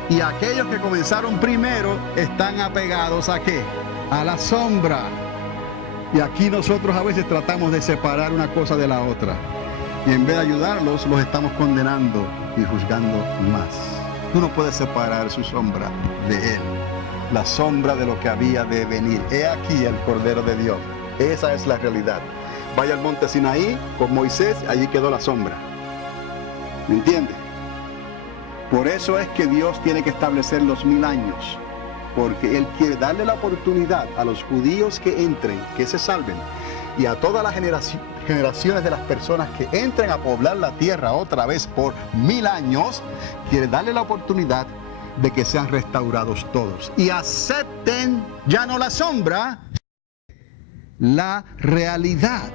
Y aquellos que comenzaron primero están apegados ¿a qué? A la sombra. Y aquí nosotros a veces tratamos de separar una cosa de la otra. Y en vez de ayudarlos, los estamos condenando y juzgando más. Tú no puedes separar su sombra de Él. La sombra de lo que había de venir. He aquí el Cordero de Dios. Esa es la realidad. Vaya al monte Sinaí con Moisés, allí quedó la sombra. ¿Me entiendes? Por eso es que Dios tiene que establecer los 1000 años. Porque Él quiere darle la oportunidad a los judíos que entren, que se salven, y a todas las generaciones de las personas que entren a poblar la tierra otra vez por 1000 años, quiere darle la oportunidad de que sean restaurados todos y acepten ya no la sombra, la realidad.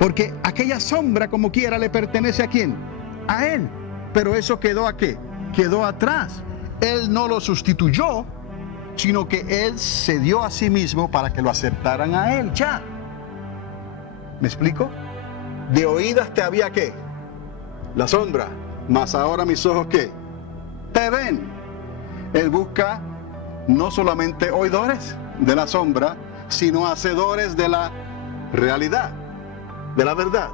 Porque aquella sombra como quiera le pertenece ¿a quién? A Él. Pero eso quedó ¿a qué? Quedó atrás. Él no lo sustituyó, sino que Él se dio a sí mismo para que lo aceptaran a Él ya. ¿Me explico? De oídas te había ¿qué? La sombra. Mas ahora mis ojos ¿qué? Te ven. Él busca no solamente oidores de la sombra, sino hacedores de la realidad, de la verdad,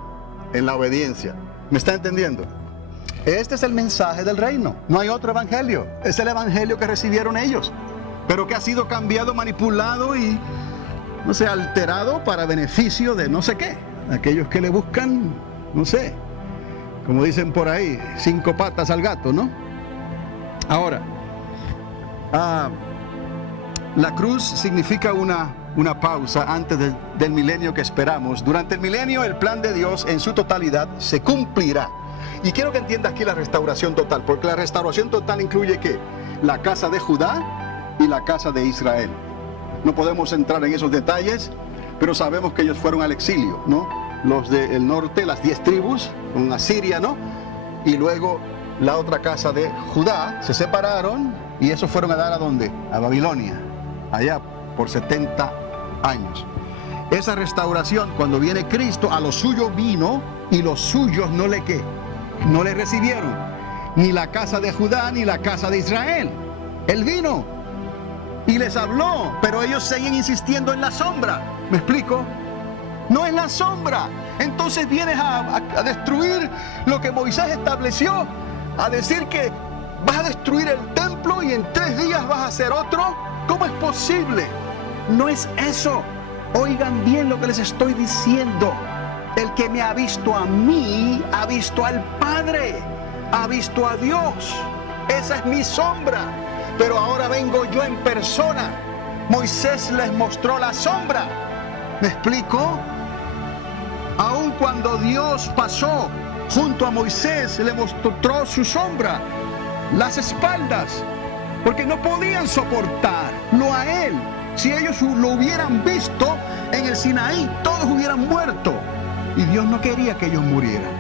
en la obediencia. ¿Me está entendiendo? Este es el mensaje del reino. No hay otro evangelio. Es el evangelio que recibieron ellos, pero que ha sido cambiado, manipulado y, no sé, alterado para beneficio de no sé qué. Aquellos que le buscan, no sé, como dicen por ahí, 5 patas al gato, ¿no? Ahora, la cruz significa una pausa antes del milenio que esperamos. Durante el milenio, el plan de Dios en su totalidad se cumplirá. Y quiero que entienda aquí la restauración total, porque la restauración total incluye ¿qué? La casa de Judá y la casa de Israel. No podemos entrar en esos detalles, pero sabemos que ellos fueron al exilio, ¿no? Los del norte, las 10 tribus, con Asiria, ¿no? Y luego la otra casa de Judá se separaron y esos fueron a dar ¿a dónde? A Babilonia, allá por 70 años. Esa restauración, cuando viene Cristo, a lo suyo vino y los suyos no le ¿qué? No le recibieron, ni la casa de Judá ni la casa de Israel. Él vino y les habló, pero ellos siguen insistiendo en la sombra. ¿Me explico? No es la sombra. Entonces vienes a destruir lo que Moisés estableció, a decir que vas a destruir el templo y en 3 días vas a hacer otro. ¿Cómo es posible? No es eso. Oigan bien lo que les estoy diciendo. El que me ha visto a mí, ha visto al Padre, ha visto a Dios. Esa es mi sombra. Pero ahora vengo yo en persona. Moisés les mostró la sombra. ¿Me explico? Aun cuando Dios pasó junto a Moisés, le mostró su sombra, las espaldas, porque no podían soportarlo a él. Si ellos lo hubieran visto en el Sinaí, todos hubieran muerto. Y Dios no quería que ellos murieran.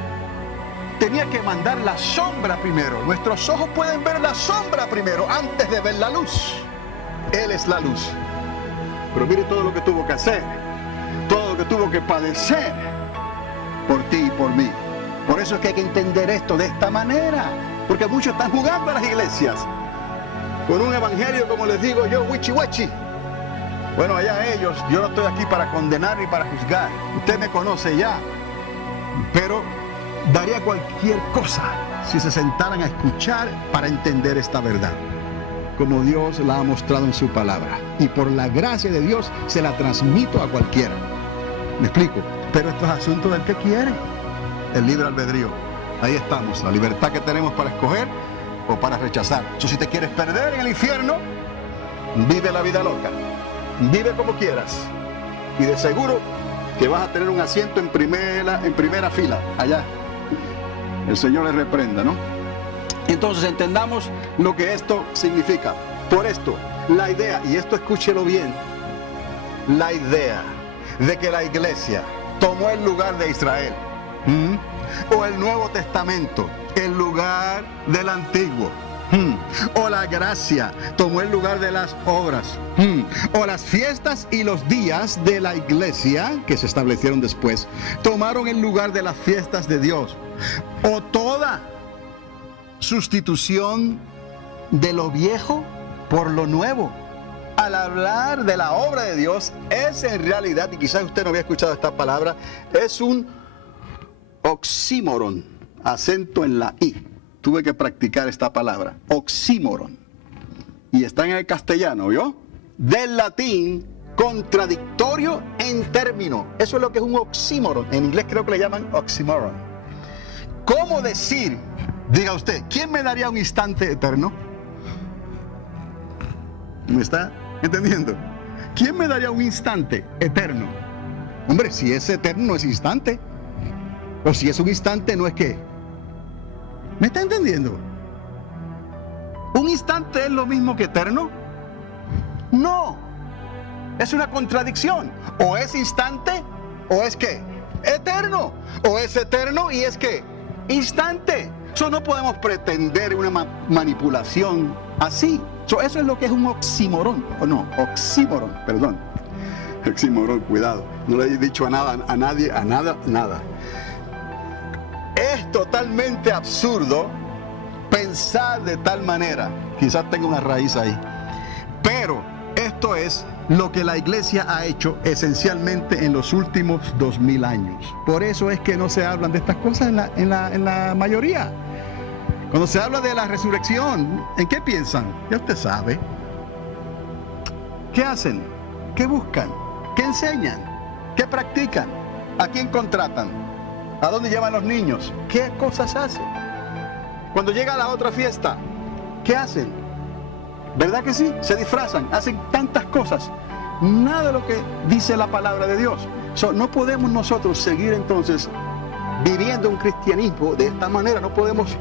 Tenía que mandar la sombra primero. Nuestros ojos pueden ver la sombra primero antes de ver la luz. Él es la luz. Pero mire todo lo que tuvo que hacer, todo lo que tuvo que padecer por ti y por mí. Por eso es que hay que entender esto de esta manera, porque muchos están jugando a las iglesias con un evangelio, como les digo yo, wichi wichi. Bueno, allá ellos, yo no estoy aquí para condenar ni para juzgar. Usted me conoce ya, pero daría cualquier cosa si se sentaran a escuchar para entender esta verdad. como Dios la ha mostrado en su palabra. Y por la gracia de Dios se la transmito a cualquiera. ¿Me explico? Pero esto es asunto del que quiere. El libre albedrío. Ahí estamos, la libertad que tenemos para escoger o para rechazar. Si te quieres perder en el infierno, vive la vida loca. Vive como quieras. Y de seguro que vas a tener un asiento en primera fila, allá. El Señor le reprenda, ¿no? Entonces entendamos lo que esto significa. Por esto, la idea, y esto escúchelo bien, la idea de que la iglesia tomó el lugar de Israel, o el Nuevo Testamento, el lugar del Antiguo, o la gracia tomó el lugar de las obras, o las fiestas y los días de la iglesia que se establecieron después tomaron el lugar de las fiestas de Dios, o toda sustitución de lo viejo por lo nuevo. Al hablar de la obra de Dios, es en realidad, y quizás usted no había escuchado esta palabra, es un oxímoron, acento en la I. Tuve que practicar esta palabra, oxímoron. Y está en el castellano, ¿vio? Del latín, contradictorio en término. Eso es lo que es un oxímoron. En inglés creo que le llaman oxímoron. ¿Cómo decir, diga usted, quién me daría un instante eterno? ¿Me está entendiendo? ¿Quién me daría un instante eterno? Hombre, si es eterno no es instante. O si es un instante no es qué. ¿Me está entendiendo? ¿Un instante es lo mismo que eterno? No. Es una contradicción. O es instante o es qué. Eterno. O es eterno y es qué. Instante. Eso no podemos pretender una manipulación así. Eso es lo que es un oxímoron. O no, oxímoron, perdón. Oxímoron, cuidado. No le he dicho a nadie, nada. Es totalmente absurdo pensar de tal manera. Quizás tenga una raíz ahí. Pero esto es lo que la iglesia ha hecho esencialmente en los últimos 2000 años. Por eso es que no se hablan de estas cosas en la mayoría. Cuando se habla de la resurrección, ¿en qué piensan? Ya usted sabe. ¿Qué hacen? ¿Qué buscan? ¿Qué enseñan? ¿Qué practican? ¿A quién contratan? ¿A dónde llevan los niños? ¿Qué cosas hacen? Cuando llega la otra fiesta, ¿qué hacen? ¿Verdad que sí? Se disfrazan, hacen tantas cosas. Nada de lo que dice la palabra de Dios. No podemos nosotros seguir entonces viviendo un cristianismo de esta manera. No podemos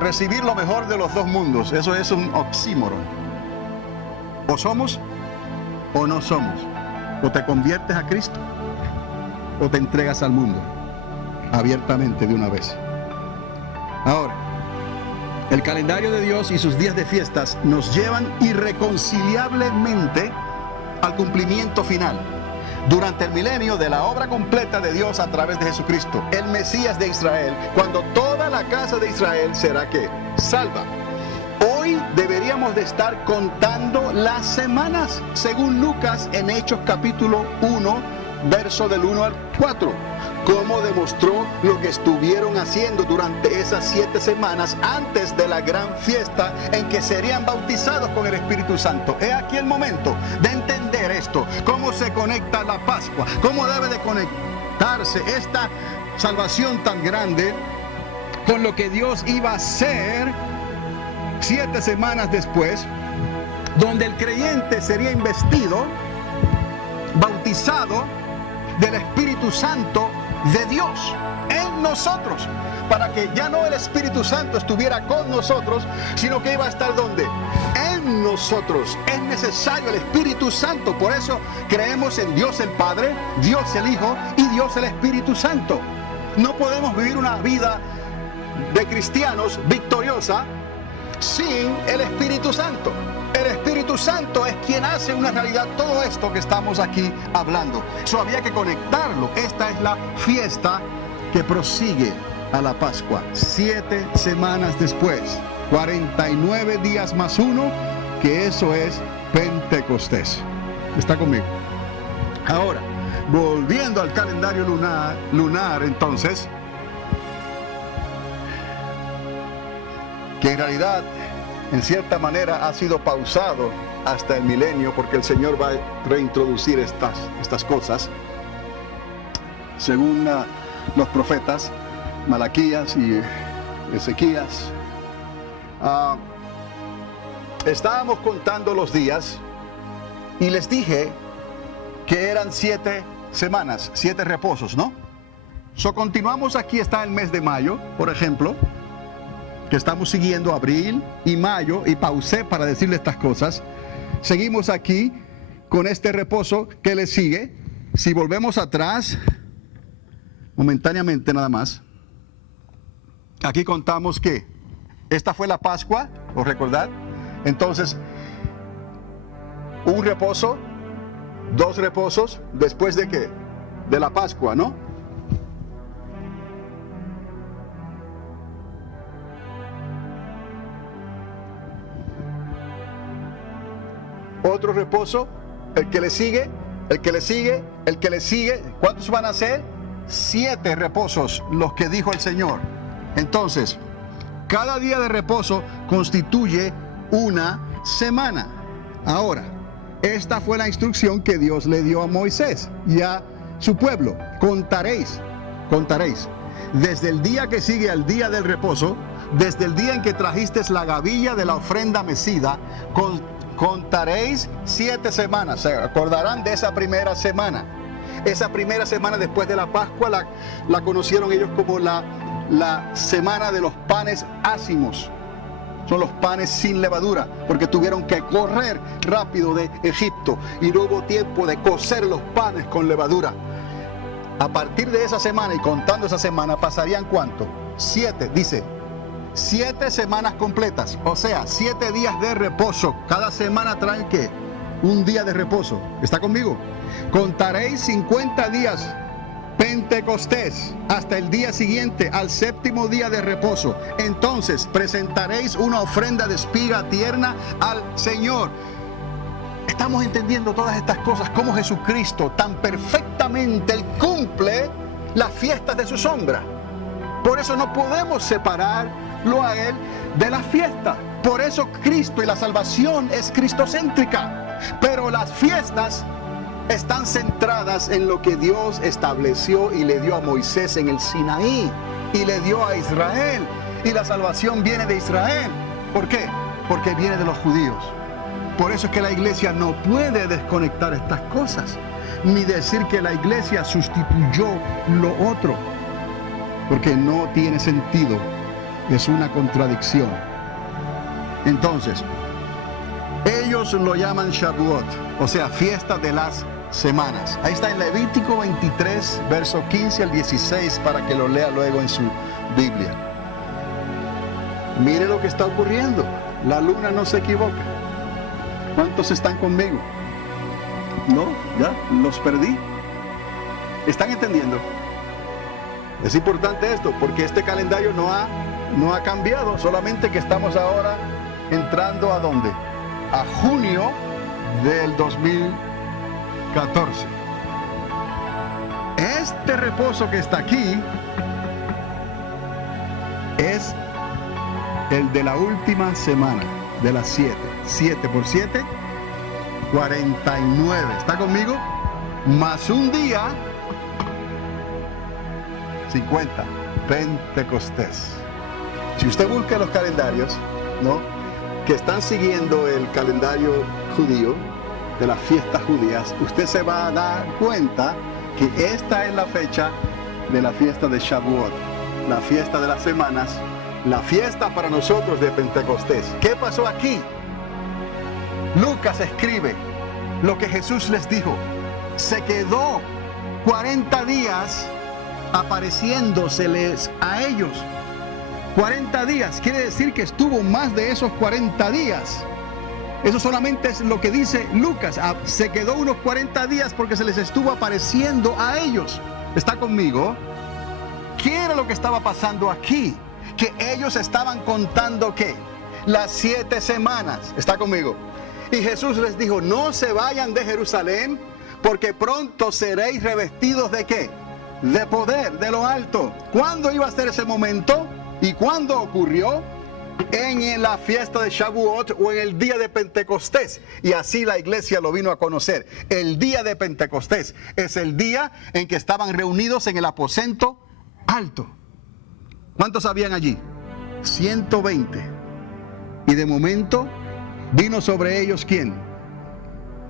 recibir lo mejor de los dos mundos. Eso es un oxímoron. O somos o no somos. O te conviertes a Cristo o te entregas al mundo abiertamente de una vez. Ahora, el calendario de Dios y sus días de fiestas nos llevan irreconciliablemente al cumplimiento final durante el milenio de la obra completa de Dios a través de Jesucristo, el Mesías de Israel, cuando toda la casa de Israel será ¿qué? Salva. Hoy deberíamos de estar contando las semanas, según Lucas en Hechos capítulo 1, verso del 1 al 4, como demostró lo que estuvieron haciendo durante esas 7 semanas antes de la gran fiesta en que serían bautizados con el Espíritu Santo. He aquí el momento de entender esto, cómo se conecta la Pascua, cómo debe de conectarse esta salvación tan grande con lo que Dios iba a hacer 7 semanas después, donde el creyente sería investido, bautizado del Espíritu Santo de Dios en nosotros, para que ya no el Espíritu Santo estuviera con nosotros, sino que iba a estar ¿dónde? En nosotros. Es necesario el Espíritu Santo. Por eso creemos en Dios el Padre, Dios el Hijo y Dios el Espíritu Santo. No podemos vivir una vida de cristianos victoriosa sin el Espíritu Santo. El Espíritu Santo es quien hace una realidad todo esto que estamos aquí hablando. Eso había que conectarlo. Esta es la fiesta que prosigue a la Pascua. 7 semanas después, 49 días más 1, que eso es Pentecostés. ¿Está conmigo? Ahora, volviendo al calendario lunar entonces, que en realidad, en cierta manera, ha sido pausado hasta el milenio, porque el Señor va a reintroducir estas cosas, según los profetas Malaquías y Ezequías. Estábamos contando los días y les dije que eran 7 semanas, 7 reposos, ¿no? Continuamos, aquí está el mes de mayo, por ejemplo, que estamos siguiendo abril y mayo, y pausé para decirle estas cosas. Seguimos aquí con este reposo que le sigue. Si volvemos atrás, momentáneamente nada más, aquí contamos que esta fue la Pascua, ¿os recordad? Entonces, un reposo, 2 reposos, ¿después de qué? De la Pascua, ¿no? Otro reposo, el que le sigue, el que le sigue, el que le sigue. ¿Cuántos van a ser? 7 reposos, los que dijo el Señor. Entonces, cada día de reposo constituye una semana. Ahora, esta fue la instrucción que Dios le dio a Moisés y a su pueblo. Contaréis. Desde el día que sigue al día del reposo, desde el día en que trajiste la gavilla de la ofrenda mecida, contaréis 7 semanas. Se acordarán de esa primera semana. Esa primera semana después de la Pascua la conocieron ellos como la semana de los panes ácimos. Son los panes sin levadura, porque tuvieron que correr rápido de Egipto y no hubo tiempo de cocer los panes con levadura. A partir de esa semana y contando esa semana, pasarían ¿cuánto? 7, dice. 7 semanas completas, o sea, 7 días de reposo. Cada semana traen ¿qué? Un día de reposo. ¿Está conmigo? Contaréis 50 días Pentecostés hasta el día siguiente, al 7º día de reposo. Entonces presentaréis una ofrenda de espiga tierna al Señor. Estamos entendiendo todas estas cosas, como Jesucristo tan perfectamente Él cumple las fiestas de su sombra. Por eso no podemos separarlo a Él de la fiesta. Por eso Cristo y la salvación es cristocéntrica. Pero las fiestas están centradas en lo que Dios estableció y le dio a Moisés en el Sinaí y le dio a Israel. Y la salvación viene de Israel. ¿Por qué? Porque viene de los judíos. Por eso es que la iglesia no puede desconectar estas cosas, ni decir que la iglesia sustituyó lo otro, porque no tiene sentido, es una contradicción. Entonces, ellos lo llaman Shavuot, o sea, fiesta de las semanas. Ahí está en Levítico 23, verso 15 al 16, para que lo lea luego en su Biblia. Mire lo que está ocurriendo. La luna no se equivoca. ¿Cuántos están conmigo? No, ya, los perdí. ¿Están entendiendo? Es importante esto, porque este calendario no ha cambiado, solamente que estamos ahora entrando ¿a dónde? A junio del 2014. Este reposo que está aquí es el de la última semana, de las 7. 7 por 7, 49. ¿Está conmigo? Más un día, 50. Pentecostés. Si usted busca los calendarios, ¿no?, que están siguiendo el calendario judío, de las fiestas judías, usted se va a dar cuenta que esta es la fecha de la fiesta de Shavuot, la fiesta de las semanas, la fiesta para nosotros de Pentecostés. ¿Qué pasó aquí? Lucas escribe lo que Jesús les dijo. Se quedó 40 días apareciéndoseles a ellos. 40 días, quiere decir que estuvo más de esos 40 días. Eso solamente es lo que dice Lucas. Se quedó unos 40 días porque se les estuvo apareciendo a ellos. ¿Está conmigo? ¿Qué era lo que estaba pasando aquí? Que ellos estaban contando ¿qué? Las 7 semanas. ¿Está conmigo? Y Jesús les dijo, no se vayan de Jerusalén, porque pronto seréis revestidos ¿de qué? De poder, de lo alto. ¿Cuándo iba a ser ese momento? ¿Y cuándo ocurrió? en la fiesta de Shavuot o en el día de Pentecostés. Y así la iglesia lo vino a conocer. El día de Pentecostés es el día en que estaban reunidos en el aposento alto. ¿Cuántos habían allí? 120. Y de momento vino sobre ellos ¿quién?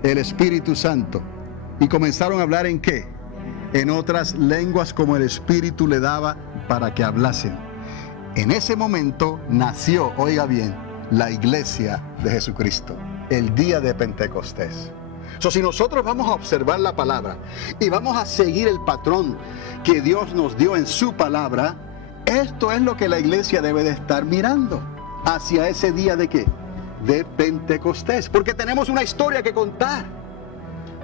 El Espíritu Santo. Y comenzaron a hablar ¿en qué? En otras lenguas como el Espíritu le daba para que hablasen. En ese momento nació, oiga bien, la iglesia de Jesucristo, el día de Pentecostés. Si nosotros vamos a observar la palabra y vamos a seguir el patrón que Dios nos dio en su palabra, esto es lo que la iglesia debe de estar mirando hacia ese día de ¿qué? De Pentecostés. Porque tenemos una historia que contar.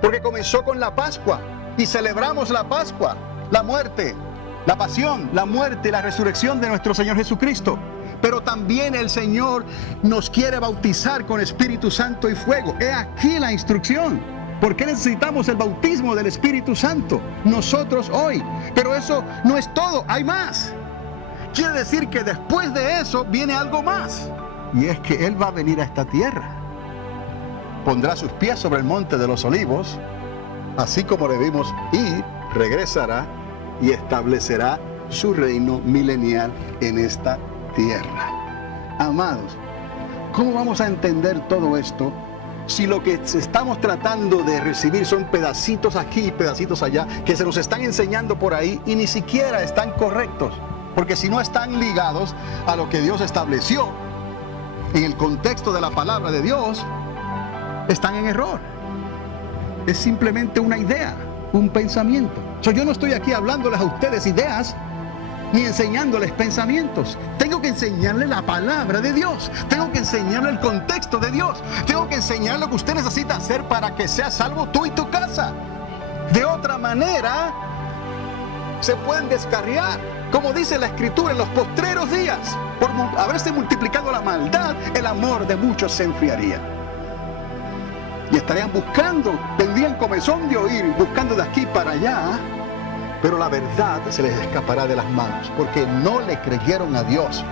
Porque comenzó con la Pascua y celebramos la Pascua, la muerte, la pasión, la muerte y la resurrección de nuestro Señor Jesucristo. Pero también el Señor nos quiere bautizar con Espíritu Santo y fuego. He aquí la instrucción. ¿Por qué necesitamos el bautismo del Espíritu Santo? Nosotros hoy. Pero eso no es todo, hay más. Quiere decir que después de eso viene algo más. Y es que Él va a venir a esta tierra. Pondrá sus pies sobre el monte de los olivos, así como le vimos, y regresará y establecerá su reino milenial en esta tierra. Amados, ¿cómo vamos a entender todo esto si lo que estamos tratando de recibir son pedacitos aquí y pedacitos allá que se nos están enseñando por ahí y ni siquiera están correctos? Porque si no están ligados a lo que Dios estableció en el contexto de la palabra de Dios, están en error. Es simplemente una idea, un pensamiento. Yo no estoy aquí hablándoles a ustedes ideas ni enseñándoles pensamientos. Tengo que enseñarles la palabra de Dios. Tengo que enseñarles el contexto de Dios. Tengo que enseñarles lo que usted necesita hacer para que sea salvo tú y tu casa. De otra manera, se pueden descarriar. Como dice la Escritura, en los postreros días, por haberse multiplicado la maldad, el amor de muchos se enfriaría. Y estarían buscando, tendrían comezón de oír, buscando de aquí para allá, pero la verdad se les escapará de las manos, porque no le creyeron a Dios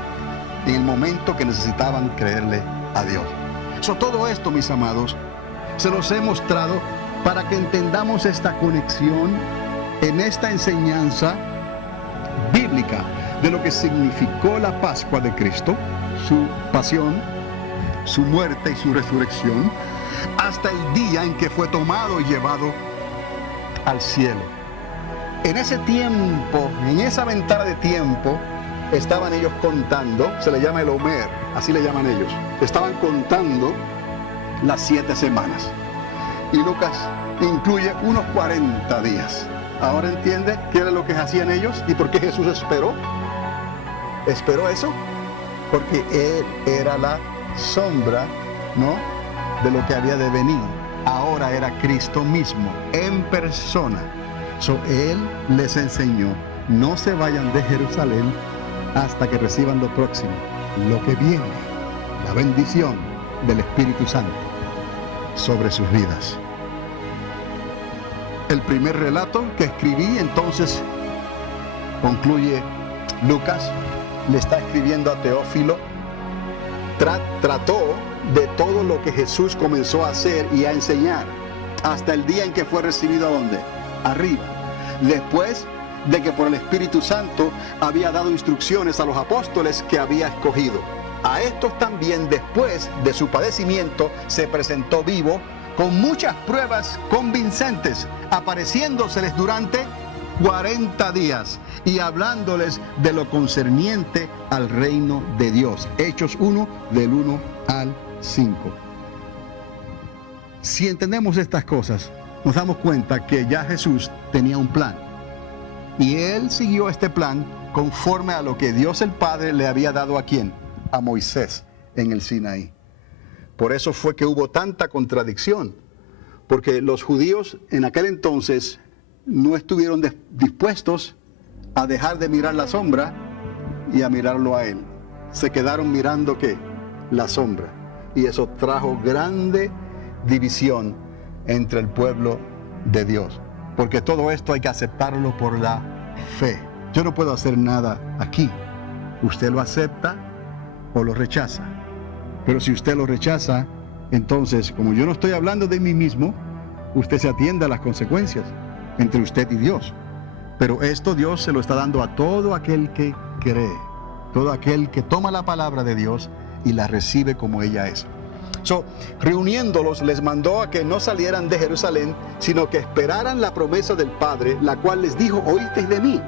en el momento que necesitaban creerle a Dios. Todo esto, mis amados, se los he mostrado para que entendamos esta conexión en esta enseñanza bíblica de lo que significó la Pascua de Cristo, su pasión, su muerte y su resurrección, hasta el día en que fue tomado y llevado al cielo. En ese tiempo, en esa ventana de tiempo, estaban ellos contando, se le llama el Omer, así le llaman ellos. Estaban contando las 7 semanas. Y Lucas incluye unos 40 días. ¿Ahora entiende qué era lo que hacían ellos y por qué Jesús esperó? ¿Esperó eso? Porque Él era la sombra, ¿no?, de lo que había de venir. Ahora era Cristo mismo, en persona. Él les enseñó, no se vayan de Jerusalén hasta que reciban lo próximo, lo que viene, la bendición del Espíritu Santo sobre sus vidas. El primer relato que escribí, entonces, concluye Lucas, le está escribiendo a Teófilo, trató de todo lo que Jesús comenzó a hacer y a enseñar, hasta el día en que fue recibido ¿a dónde? Arriba. Después de que por el Espíritu Santo había dado instrucciones a los apóstoles que había escogido. A estos también, después de su padecimiento, se presentó vivo con muchas pruebas convincentes, apareciéndoseles durante 40 días y hablándoles de lo concerniente al reino de Dios. Hechos 1, del 1 al 5. Si entendemos estas cosas, nos damos cuenta que ya Jesús tenía un plan. Y Él siguió este plan conforme a lo que Dios el Padre le había dado ¿a quién? A Moisés en el Sinaí. Por eso fue que hubo tanta contradicción, porque los judíos en aquel entonces no estuvieron dispuestos a dejar de mirar la sombra y a mirarlo a Él. Se quedaron mirando ¿qué? La sombra. Y eso trajo grande división entre el pueblo de Dios. Porque todo esto hay que aceptarlo por la fe. Yo no puedo hacer nada aquí. Usted lo acepta o lo rechaza. Pero si usted lo rechaza, entonces, como yo no estoy hablando de mí mismo, usted se atiende a las consecuencias entre usted y Dios. Pero esto Dios se lo está dando a todo aquel que cree, todo aquel que toma la palabra de Dios y la recibe como ella es. Reuniéndolos, les mandó a que no salieran de Jerusalén, sino que esperaran la promesa del Padre, la cual les dijo: oísteis de mí.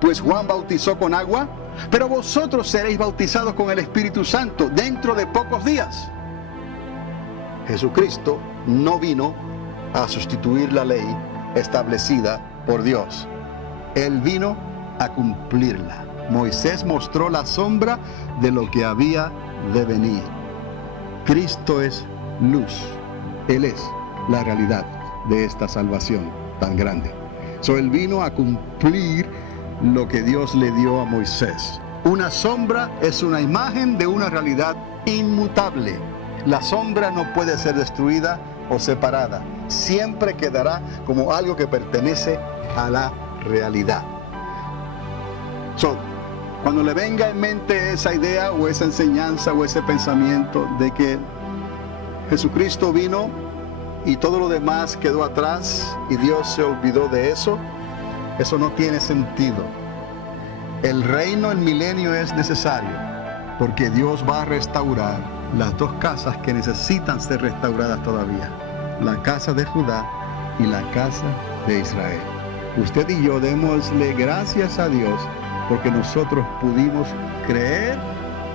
Pues Juan bautizó con agua, pero vosotros seréis bautizados con el Espíritu Santo dentro de pocos días. Jesucristo no vino a sustituir la ley establecida por Dios. Él vino a cumplirla. Moisés mostró la sombra de lo que había de venir. Cristo es luz. Él es la realidad de esta salvación tan grande. Él vino a cumplir lo que Dios le dio a Moisés. Una sombra es una imagen de una realidad inmutable. La sombra no puede ser destruida o separada. Siempre quedará como algo que pertenece a la realidad. Cuando le venga en mente esa idea o esa enseñanza o ese pensamiento de que Jesucristo vino y todo lo demás quedó atrás y Dios se olvidó de eso, eso no tiene sentido. El reino, el milenio es necesario porque Dios va a restaurar las dos casas que necesitan ser restauradas todavía: la casa de Judá y la casa de Israel. Usted y yo démosle gracias a Dios porque nosotros pudimos creer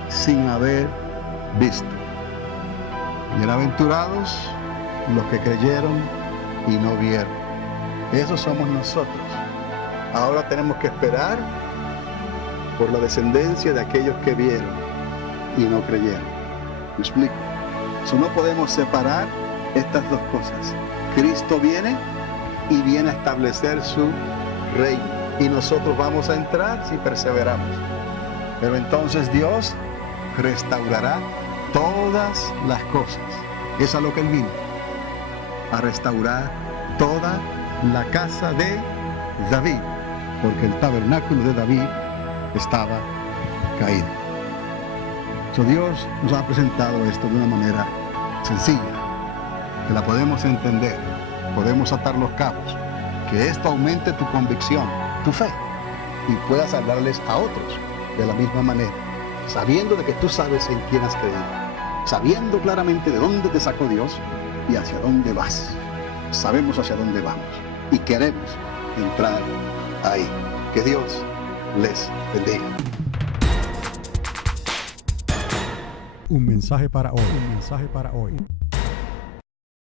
sin haber visto. Bienaventurados los que creyeron y no vieron. Esos somos nosotros. Ahora tenemos que esperar por la descendencia de aquellos que vieron y no creyeron. ¿Me explico? No podemos separar estas dos cosas. Cristo viene y viene a establecer su reino. Y nosotros vamos a entrar si perseveramos. Pero entonces Dios restaurará todas las cosas. Es a lo que Él vino. A restaurar toda la casa de David. Porque el tabernáculo de David estaba caído. Dios nos ha presentado esto de una manera sencilla, que la podemos entender, podemos atar los cabos, que esto aumente tu convicción, tu fe, y puedas hablarles a otros de la misma manera, sabiendo de que tú sabes en quién has creído, sabiendo claramente de dónde te sacó Dios y hacia dónde vas. Sabemos hacia dónde vamos y queremos entrar ahí. Que Dios les bendiga. Un mensaje para hoy. Un mensaje para hoy.